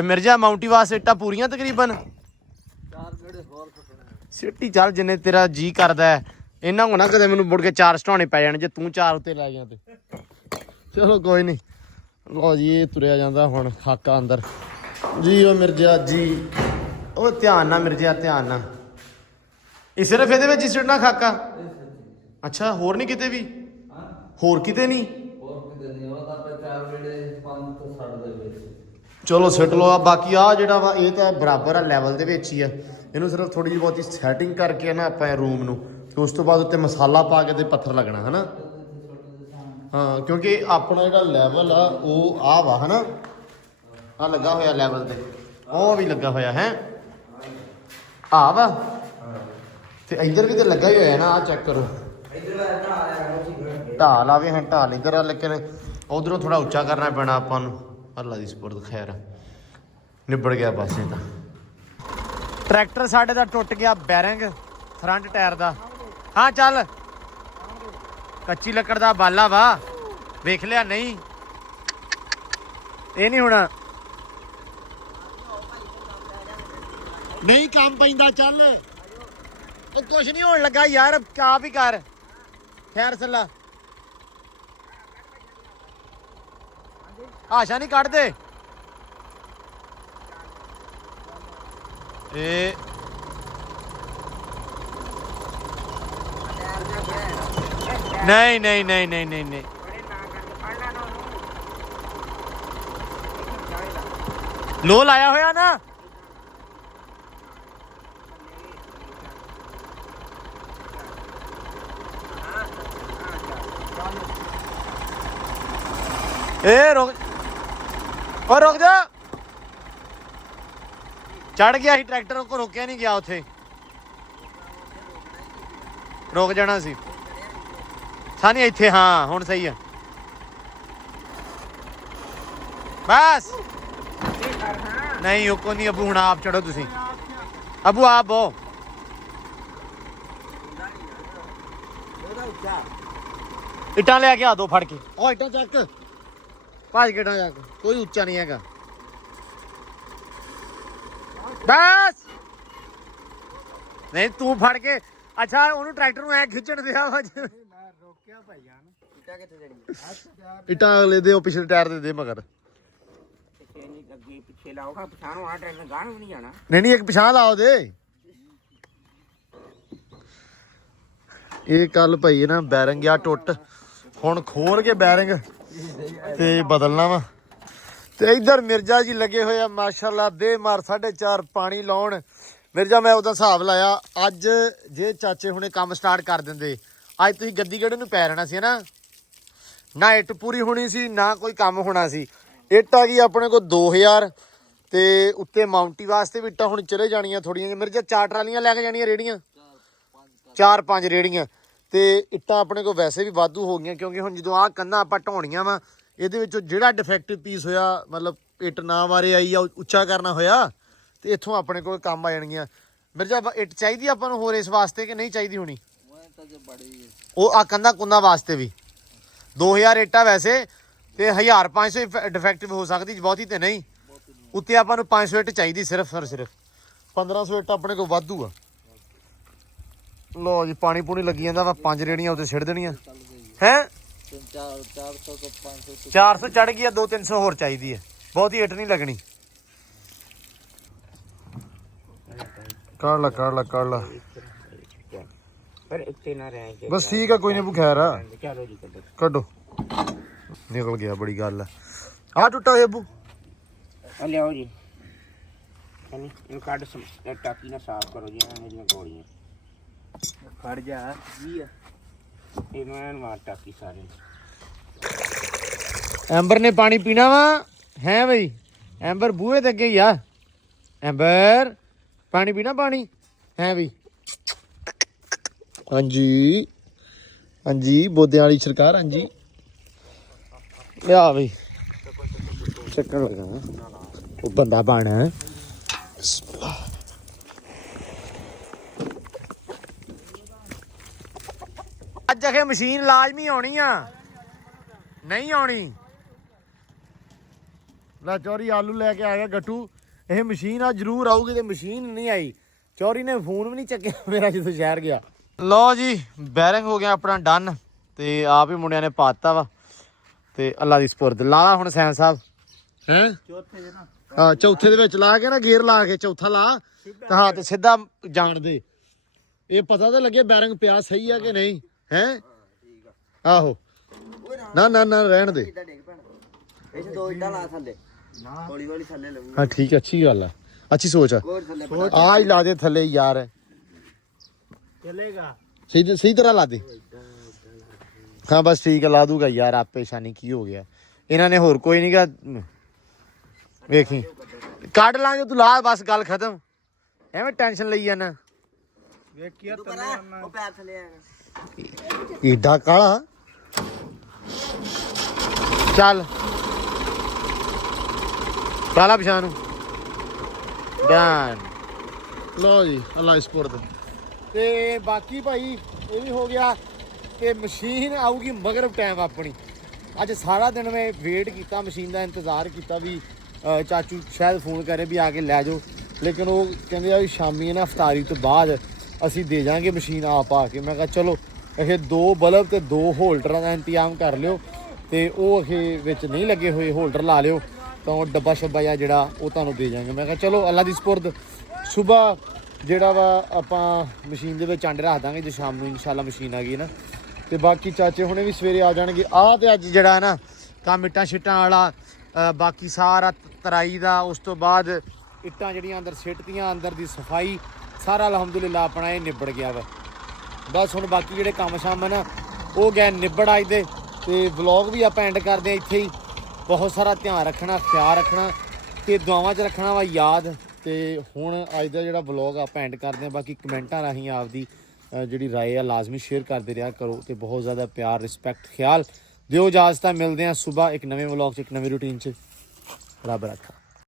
ਮਿਰਜ਼ਾ ਮਾਊਂਟੀ ਵਾਸਤੇ ਇੱਟਾਂ ਪੂਰੀਆਂ ਤਕਰੀਬਨ 4 ਗੇੜੇ ਹੋਰ ਸੱਟਣੇ। ਸਿੱਟੀ ਚੱਲ ਜਿੰਨੇ ਤੇਰਾ ਜੀ ਕਰਦਾ। ਇਹਨਾਂ ਕੋ ਨਾ ਕਦੇ ਮੈਨੂੰ ਮੁੜ ਕੇ 4 ਸਟਾਉਣੇ ਪੈ ਜਾਣ ਜੇ ਤੂੰ 4 ਉੱਤੇ ਲੈ ਗਿਆ ਤੇ। ਚਲੋ ਕੋਈ ਨਹੀਂ। ਲਓ ਜੀ ਇਹ ਤੁਰਿਆ ਜਾਂਦਾ ਹੁਣ ਖਾਕਾ ਅੰਦਰ ਜੀ। ਉਹ ਮਿਰਜ਼ਾ ਜੀ ਉਹ ਧਿਆਨ ਨਾਲ ਮਿਰਜ਼ਾ ਧਿਆਨ ਨਾਲ। ਇਹ ਸਿਰਫ ਇਹਦੇ ਵਿੱਚ ਹੀ ਸਿੱਟਣਾ ਖਾਕਾ? ਅੱਛਾ ਹੋਰ ਨਹੀਂ ਕਿਤੇ ਵੀ? ਹੋਰ ਕਿਤੇ ਨਹੀਂ? ਹੋਰ ਕਿਤੇ ਨਹੀਂ ਉਹ ਤਾਂ 4 ਗੇੜੇ 5 ਤੋਂ ਸੜ ਦੇ ਵਿੱਚ। ਚਲੋ ਸਿੱਟ ਲਓ। ਬਾਕੀ ਆ ਜਿਹੜਾ ਵਾ ਇਹ ਤਾਂ ਬਰਾਬਰ ਆ ਲੈਵਲ ਦੇ ਵਿੱਚ ਹੀ ਆ। ਇਹਨੂੰ ਸਿਰਫ ਥੋੜੀ ਜਿਹੀ ਬਹੁਤੀ ਸੈਟਿੰਗ ਕਰਕੇ ਨਾ ਆਪਾਂ ਰੂਮ ਨੂੰ ਤੇ ਉਸ ਤੋਂ ਬਾਅਦ ਉੱਤੇ ਮਸਾਲਾ ਪਾ ਕੇ ਤੇ ਪੱਥਰ ਲੱਗਣਾ ਹਨਾ। ਹਾਂ ਕਿਉਂਕਿ ਆਪਣਾ ਜਿਹੜਾ ਲੈਵਲ ਆ ਉਹ ਆ ਵਾ ਹਨਾ। ਆ ਲੱਗਾ ਹੋਇਆ ਲੈਵਲ ਤੇ ਉਹ ਵੀ ਲੱਗਾ ਹੋਇਆ ਹੈ ਆ ਵਾ ਤੇ ਇੱਧਰ ਵੀ ਤੇ ਲੱਗਾ ਹੀ ਹੋਇਆ ਨਾ। ਆ ਚੈੱਕ ਕਰੋ ਢਾਲ ਆਵੇ ਹਾਂ ਢਾਲ ਇੱਧਰ ਆ ਲੇਕਿਨ ਉਧਰੋਂ ਥੋੜਾ ਉੱਚਾ ਕਰਨਾ ਪੈਣਾ ਆਪਾਂ ਨੂੰ। ਅੱਲਾ ਦੀ ਸਪੁਰਦ ਖੈਰ ਨਿਬੜ ਗਿਆ ਬਸ ਇਹ ਤਾਂ। ਟਰੈਕਟਰ ਸਾਡੇ ਦਾ ਟੁੱਟ ਗਿਆ ਬੈਰਿੰਗ ਫਰੰਟ ਟਾਇਰ ਦਾ। ਹਾਂ ਚੱਲ ਕੱਚੀ ਲੱਕੜ ਦਾ ਬਾਲਾ ਵਾ ਵੇਖ ਲਿਆ ਨਹੀਂ ਇਹ ਨਹੀਂ ਹੋਣਾ। ਨਹੀਂ ਕੰਮ ਪੈਂਦਾ ਚੱਲ ਉਹ ਕੁਛ ਨਹੀਂ ਹੋਣ ਲੱਗਾ ਯਾਰ ਆਪ ਹੀ ਕਰ। ਖੈਰ ਸੱਲਾ ਆਸ਼ਾ ਨਹੀਂ ਕੱਢਦੇ ਇਹ ਨਹੀਂ ਨਹੀਂ ਨਹੀਂ ਨਹੀਂ ਨਹੀਂ ਨਹੀਂ ਲੋ ਲਾਇਆ ਹੋਇਆ ਨਾ। ਇਹ ਰੁਕ ਜਾ। ਚੜ ਗਿਆ ਸੀ ਟਰੈਕਟਰ ਕੋ ਰੋਕਿਆ ਨਹੀਂ ਗਿਆ ਉੱਥੇ ਰੁਕ ਜਾਣਾ ਸੀ। ਸਾਨੀ ਇੱਥੇ ਹਾਂ ਹੁਣ ਸਹੀ ਆ ਬਸ ਨਹੀਂ ਉਹ ਕੋ ਨਹੀਂ ਅਬੂ ਹੁਣ ਆਪ ਚੜੋ ਤੁਸੀਂ ਅਬੂ ਆਪ ਬੋ ਇੱਟਾਂ ਲੈ ਕੇ ਆ ਦੋ ਫੜ ਕੇ ਉਹ ਇੱਟਾਂ ਚੱਕ ਭੱਜ ਕੇ ਇੱਟਾਂ ਚੱਕ ਕੋਈ ਉੱਚਾ ਨਹੀਂ ਹੈਗਾ ਬਸ ਨਹੀਂ ਤੂੰ ਫੜ ਕੇ ਅੱਛਾ ਉਹਨੂੰ ਟਰੈਕਟਰ ਨੂੰ ਐ ਖਿੱਚਣ ਦਿਆ ਵਾ ਮੈਂ ਰੋਕਿਆ ਭਾਈ ਜਾਨ ਇੱਟਾਂ ਕਿੱਥੇ ਦੇਣੀ ਇੱਟਾਂ ਅਗਲੇ ਦੇ ਉਹ ਪਿਛਲੇ ਟਾਇਰ ਦੇ ਮਗਰ ਪਿੱਛੇ ਨਹੀਂ ਅੱਗੇ ਪਿੱਛੇ ਲਾਓਗਾ ਪਛਾਣੋ ਆ ਟਰੈਕਟਰ ਗਾਣ ਵੀ ਨਹੀਂ ਜਾਣਾ ਨਹੀਂ ਇੱਕ ਪਛਾਣ ਲਾਓ ਦੇ ਇਹ ਕੱਲ ਭਾਈ ਨਾ ਬੈਰਿੰਗ ਆ ਟੁੱਟ ਹੁਣ ਖੋਲ ਕੇ ਬੈਰਿੰਗ ਤੇ ਬਦਲਣਾ ਵਾ ਤੇ ਇੱਧਰ ਮਿਰਜ਼ਾ ਜੀ ਲੱਗੇ ਹੋਏ ਆ ਮਾਸ਼ਾਅੱਲਾ ਦੇ ਮਾਰ 4:30 ਪਾਣੀ ਲਾਉਣ ਮਿਰਜ਼ਾ ਮੈਂ ਉਹਦਾ ਹਿਸਾਬ ਲਾਇਆ ਅੱਜ ਜੇ ਚਾਚੇ ਹੁਣੇ ਕੰਮ ਸਟਾਰਟ ਕਰ ਦਿੰਦੇ ਅੱਜ ਤੁਸੀਂ ਗੱਦੀ ਕਿਹੜੇ ਨੂੰ ਪੈ ਰਹਿਣਾ ਸੀ ਨਾ ਇੱਟ ਪੂਰੀ ਹੋਣੀ ਸੀ ਨਾ ਕੋਈ ਕੰਮ ਹੋਣਾ ਸੀ ਇੱਟ ਆ ਗਈ ਆਪਣੇ ਕੋਲ 2000 ਤੇ ਉੱਤੇ ਮਾਊਂਟੀ ਵਾਸਤੇ ਵੀ ਇੱਟਾਂ ਹੁਣ ਚਲੇ ਜਾਣੀਆਂ ਥੋੜੀਆਂ ਜਿਹੀਆਂ ਮਿਰਜ਼ਾ 4 ਟਰਾਲੀਆਂ ਲੈ ਕੇ ਜਾਣੀਆਂ ਰੇੜੀਆਂ 4-5 ਰੇੜੀਆਂ ਤੇ ਇੱਟਾਂ ਆਪਣੇ ਕੋਲ ਵੈਸੇ ਵੀ ਵਾਧੂ ਹੋ ਗਈਆਂ ਕਿਉਂਕਿ ਹੁਣ ਜਦੋਂ ਆਹ ਕੰਧਾਂ ਆਪਾਂ ਢਾਉਣੀਆਂ ਵਾ ਇਹਦੇ ਵਿੱਚੋਂ ਜਿਹੜਾ ਡਿਫੈਕਟਿਵ ਪੀਸ ਹੋਇਆ ਮਤਲਬ ਇੱਟ ਨਾ ਮਾਰੇ ਆਈ ਆ ਉੱਚਾ ਕਰਨਾ ਹੋਇਆ ਤੇ ਇੱਥੋਂ ਆਪਣੇ ਕੋਲ ਕੰਮ ਆ ਜਾਣਗੀਆਂ ਮਿਰਜ਼ਾ ਇੱਟ ਚਾਹੀਦੀ ਆਪਾਂ ਨੂੰ ਹੋਰ ਇਸ ਵਾਸਤੇ ਕਿ ਨਹੀਂ ਚਾਹੀਦੀ ਹੋਣੀ ਉਹ ਆ ਕੰਧਾਂ ਕੁੰਧਾਂ ਵਾਸਤੇ ਵੀ 2000 ਇੱਟਾਂ ਵੈਸੇ ਤੇ 1500 ਡਿਫੈਕਟਿਵ ਹੋ ਸਕਦੀ ਬਹੁਤੀ ਤੇ ਨਹੀਂ ਉੱਤੇ ਆਪਾਂ ਨੂੰ 500 ਇੱਟ ਚਾਹੀਦੀ ਸਿਰਫ 1500 ਇੱਟ ਆਪਣੇ ਕੋਲ ਵਾਧੂ ਆ ਲੋ ਜੀ ਪਾਣੀ ਪੂਣੀ ਲੱਗੀ ਜਾਂਦਾ ਵਾ 5 ਰੇੜੀਆਂ ਉੱਤੇ ਛਿੜ ਦੇਣੀਆਂ ਹੈ 400 ਚੜ ਗਈ ਆ 200-300 ਹੋਰ ਚਾਹੀਦੀ ਹੈ ਬਹੁਤੀ ਇੱਟ ਨਹੀਂ ਲੱਗਣੀ ਕਰ ਲਾ ਪਰ ਇੱਥੇ ਨਾ ਰਹਿ ਬਸ ਠੀਕ ਆ ਕੋਈ ਨਹੀਂ ਬੁਖੈਰ ਆ ਚਲੋ ਜੀ ਕੱਢੋ ਨਿਕਲ ਗਿਆ ਬੜੀ ਗੱਲ ਆ ਟੁੱਟਾ ਹੋਇਆ ਬੂ ਆ ਲਿਆਓ ਜੀ ਇਹਨੂੰ ਕੱਢ ਟਾਕੀ ਨਾਲ ਸਾਫ਼ ਕਰੋ ਜੀ ਮੇਰੀਆਂ ਗੋਲੀਆਂ ਫੜ ਜਾ ਕੀ ਆ ਇਹਨੂੰ ਐਨ ਮਾਰ ਟਾਕੀ ਸਾਰੇ ਐਂਬਰ ਨੇ ਪਾਣੀ ਪੀਣਾ ਵਾ ਹੈ ਬਈ ਐਂਬਰ ਬੂਹੇ ਦੇ ਅੱਗੇ ਹੀ ਆ ਐਂਬਰ ਪਾਣੀ ਪੀਣਾ ਪਾਣੀ ਹੈ ਬਈ ਹਾਂਜੀ ਬੋਦਿਆਂ ਵਾਲੀ ਸਰਕਾਰ ਹਾਂਜੀ ਲਿਆ ਬਈ ਚੱਕਣ ਲੱਗਾ ਉਹ ਬੰਦਾ ਬਣ ਅੱਜ ਅਖੇ ਮਸ਼ੀਨ ਲਾਜ਼ਮੀ ਆਉਣੀ ਆ ਨਹੀਂ ਆਉਣੀ ਲੈ ਚੋਰੀ ਆਲੂ ਲੈ ਕੇ ਆ ਗਿਆ ਗੱਟੂ ਇਹ ਮਸ਼ੀਨ ਆ ਜ਼ਰੂਰ ਆਊਗੀ ਤੇ ਮਸ਼ੀਨ ਨਹੀਂ ਆਈ ਚੋਰੀ ਨੇ ਫੋਨ ਵੀ ਨਹੀਂ ਚੱਕਿਆ ਮੇਰਾ ਜਦੋਂ ਸ਼ਹਿਰ ਗਿਆ ਲਓ ਜੀ ਬੈਰਿੰਗ ਹੋ ਗਿਆ ਆਪਣਾ ਡਨ ਤੇ ਆਪ ਹੀ ਮੁੰਡਿਆਂ ਨੇ ਪਾਤਾ ਵਾ ਤੇ ਅੱਲਾ ਦੀ ਸਪੁਰਦ ਲਾ ਹੁਣ ਸੈਨ ਸਾਹਿਬ ਹੈ ਚੌਥੇ ਦੇ ਨਾ ਹਾਂ ਚੌਥੇ ਦੇ ਵਿੱਚ ਲਾ ਕੇ ਨਾ ਗੇਅਰ ਲਾ ਕੇ ਚੌਥਾ ਲਾ ਤੇ ਹਾਂ ਤੇ ਸਿੱਧਾ ਜਾਣ ਦੇ ਇਹ ਪਤਾ ਤਾਂ ਲੱਗੇ ਬੈਰਿੰਗ ਪਿਆ ਸਹੀ ਆ ਕਿ ਨਹੀਂ ਹੈ ਆਹੋ ਨਾ ਰਹਿਣ ਦੇ ਇਹ ਦੋ ਇੱਟਾਂ ਲਾ ਥੱਲੇ ਹੌਲੀ ਥੱਲੇ ਲਾਉਂਗਾ ਹਾਂ ਠੀਕ ਹੈ ਅੱਛੀ ਗੱਲ ਆ ਅੱਛੀ ਸੋਚ ਆ ਆ ਹੀ ਲਾ ਦੇ ਥੱਲੇ ਯਾਰ ਚਲੇਗਾ ਸਹੀ ਤਰ੍ਹਾਂ ਲਾ ਦੇ ਹਾਂ ਬਸ ਠੀਕ ਹੈ ਲਾ ਦੂਗਾ ਯਾਰ ਆਪੇ ਸ਼ਾਨੀ ਕੀ ਹੋ ਗਿਆ ਇਹਨਾਂ ਨੇ ਹੋਰ ਕੋਈ ਨਹੀਂ ਗਾ ਵੇਖੀ ਕੱਢ ਲਾਂਗੇ ਤੂੰ ਲਾ ਬਸ ਗੱਲ ਖਤਮ ਐਵੇਂ ਟੈਨਸ਼ਨ ਲਈ ਜਾਣਾ ਵੇਖੀਆ ਉਹ ਪੈਰ ਥੱਲੇ ਆਗਾ ਏਡਾ ਕਾਲਾ ਚੱਲ ਕਾਲਾ ਪਿਛਾਂ ਨੂੰ ਡਨ ਲੋ ਜੀ ਅੱਲਾ ਸਪੁਰਦ ਤੇ ਬਾਕੀ ਭਾਈ ਇਹ ਵੀ ਹੋ ਗਿਆ ਤੇ ਮਸ਼ੀਨ ਆਊਗੀ ਮਗਰਬ ਟਾਈਮ ਆਪਣੀ ਅੱਜ ਸਾਰਾ ਦਿਨ ਮੈਂ ਵੇਟ ਕੀਤਾ ਮਸ਼ੀਨ ਦਾ ਇੰਤਜ਼ਾਰ ਕੀਤਾ ਵੀ ਚਾਚੂ ਸ਼ਾਇਦ ਫੋਨ ਕਰੇ ਵੀ ਆ ਕੇ ਲੈ ਜਾਓ ਲੇਕਿਨ ਉਹ ਕਹਿੰਦੇ ਆ ਵੀ ਸ਼ਾਮੀ ਨਾ ਇਫਤਾਰੀ ਤੋਂ ਬਾਅਦ ਅਸੀਂ ਦੇ ਜਾਾਂਗੇ ਮਸ਼ੀਨ ਆਪ ਆ ਕੇ ਮੈਂ ਕਿਹਾ ਚਲੋ ਇਹ 2 ਬਲਬ ਤੇ 2 ਹੋਲਡਰਾਂ ਦਾ ਇੰਤਜ਼ਾਮ ਕਰ ਲਿਓ ਤੇ ਉਹ ਇਹ ਵਿੱਚ ਨਹੀਂ ਲੱਗੇ ਹੋਏ ਹੋਲਡਰ ਲਾ ਲਿਓ ਤਾਂ ਉਹ ਡੱਬਾ ਸ਼ੱਬਾ ਜਾਂ ਜਿਹੜਾ ਉਹ ਤੁਹਾਨੂੰ ਦੇ ਜਾਾਂਗੇ ਮੈਂ ਕਿਹਾ ਚਲੋ ਅੱਲਾ ਦੀ ਸਪੁਰਦ ਸੁਬਾਹ ਜਿਹੜਾ ਵਾ ਆਪਾਂ ਮਸ਼ੀਨ ਦੇ ਵਿੱਚ ਆਂਡੇ ਰੱਖ ਦਾਂਗੇ ਜੇ ਸ਼ਾਮ ਨੂੰ ਇਨਸ਼ਾਅੱਲਾ ਮਸ਼ੀਨ ਆ ਗਈ ਨਾ ਤੇ ਬਾਕੀ ਚਾਚੇ ਹੁਣੇ ਵੀ ਸਵੇਰੇ ਆ ਜਾਣਗੇ ਆਹ ਤੇ ਅੱਜ ਜਿਹੜਾ ਨਾ ਕੰਮ ਇੱਟਾਂ ਛਿੱਟਾਂ ਵਾਲਾ ਬਾਕੀ ਸਾਰਾ ਤਰਾਈ ਦਾ ਉਸ ਤੋਂ ਬਾਅਦ ਇੱਟਾਂ ਜਿਹੜੀਆਂ ਅੰਦਰ ਸਿੱਟਤੀਆਂ ਅੰਦਰ ਦੀ ਸਫਾਈ ਸਾਰਾ ਅਲਹਮਦੁਲਿਲਾ ਆਪਣਾ ਇਹ ਨਿਬੜ ਗਿਆ ਵਾ ਬਸ ਹੁਣ ਬਾਕੀ ਜਿਹੜੇ ਕੰਮ ਸ਼ਾਮ ਨਾ ਉਹ ਗਏ ਨਿਬੜ ਅੱਜ ਦੇ ਤੇ ਵਲੌਗ ਵੀ ਆਪਾਂ ਐਂਡ ਕਰਦੇ ਹਾਂ ਇੱਥੇ ਹੀ ਬਹੁਤ ਸਾਰਾ ਧਿਆਨ ਰੱਖਣਾ ਖਿਆਲ ਰੱਖਣਾ ਤੇ ਦੁਆਵਾਂ 'ਚ ਰੱਖਣਾ ਵਾ ਯਾਦ ਤੇ ਹੁਣ ਅੱਜ ਦਾ ਜਿਹੜਾ ਵਲੌਗ ਆਪਾਂ ਐਂਡ ਕਰਦੇ ਹਾਂ ਬਾਕੀ ਕਮੈਂਟਾਂ ਰਾਹੀਂ ਆਪਦੀ ਜਿਹੜੀ ਰਾਏ ਆ ਲਾਜ਼ਮੀ ਸ਼ੇਅਰ ਕਰਦੇ ਰਿਹਾ ਕਰੋ ਤੇ ਬਹੁਤ ਜ਼ਿਆਦਾ ਪਿਆਰ ਰਿਸਪੈਕਟ ਖਿਆਲ ਦਿਓ। ਇਜਾਜ਼ਤ, ਮਿਲਦੇ ਹਾਂ ਸਵੇਰ ਇੱਕ ਨਵੇਂ ਵਲੌਗ 'ਚ ਇੱਕ ਨਵੀਂ ਰੂਟੀਨ 'ਚ। ਰੱਬ ਰੱਖਾ।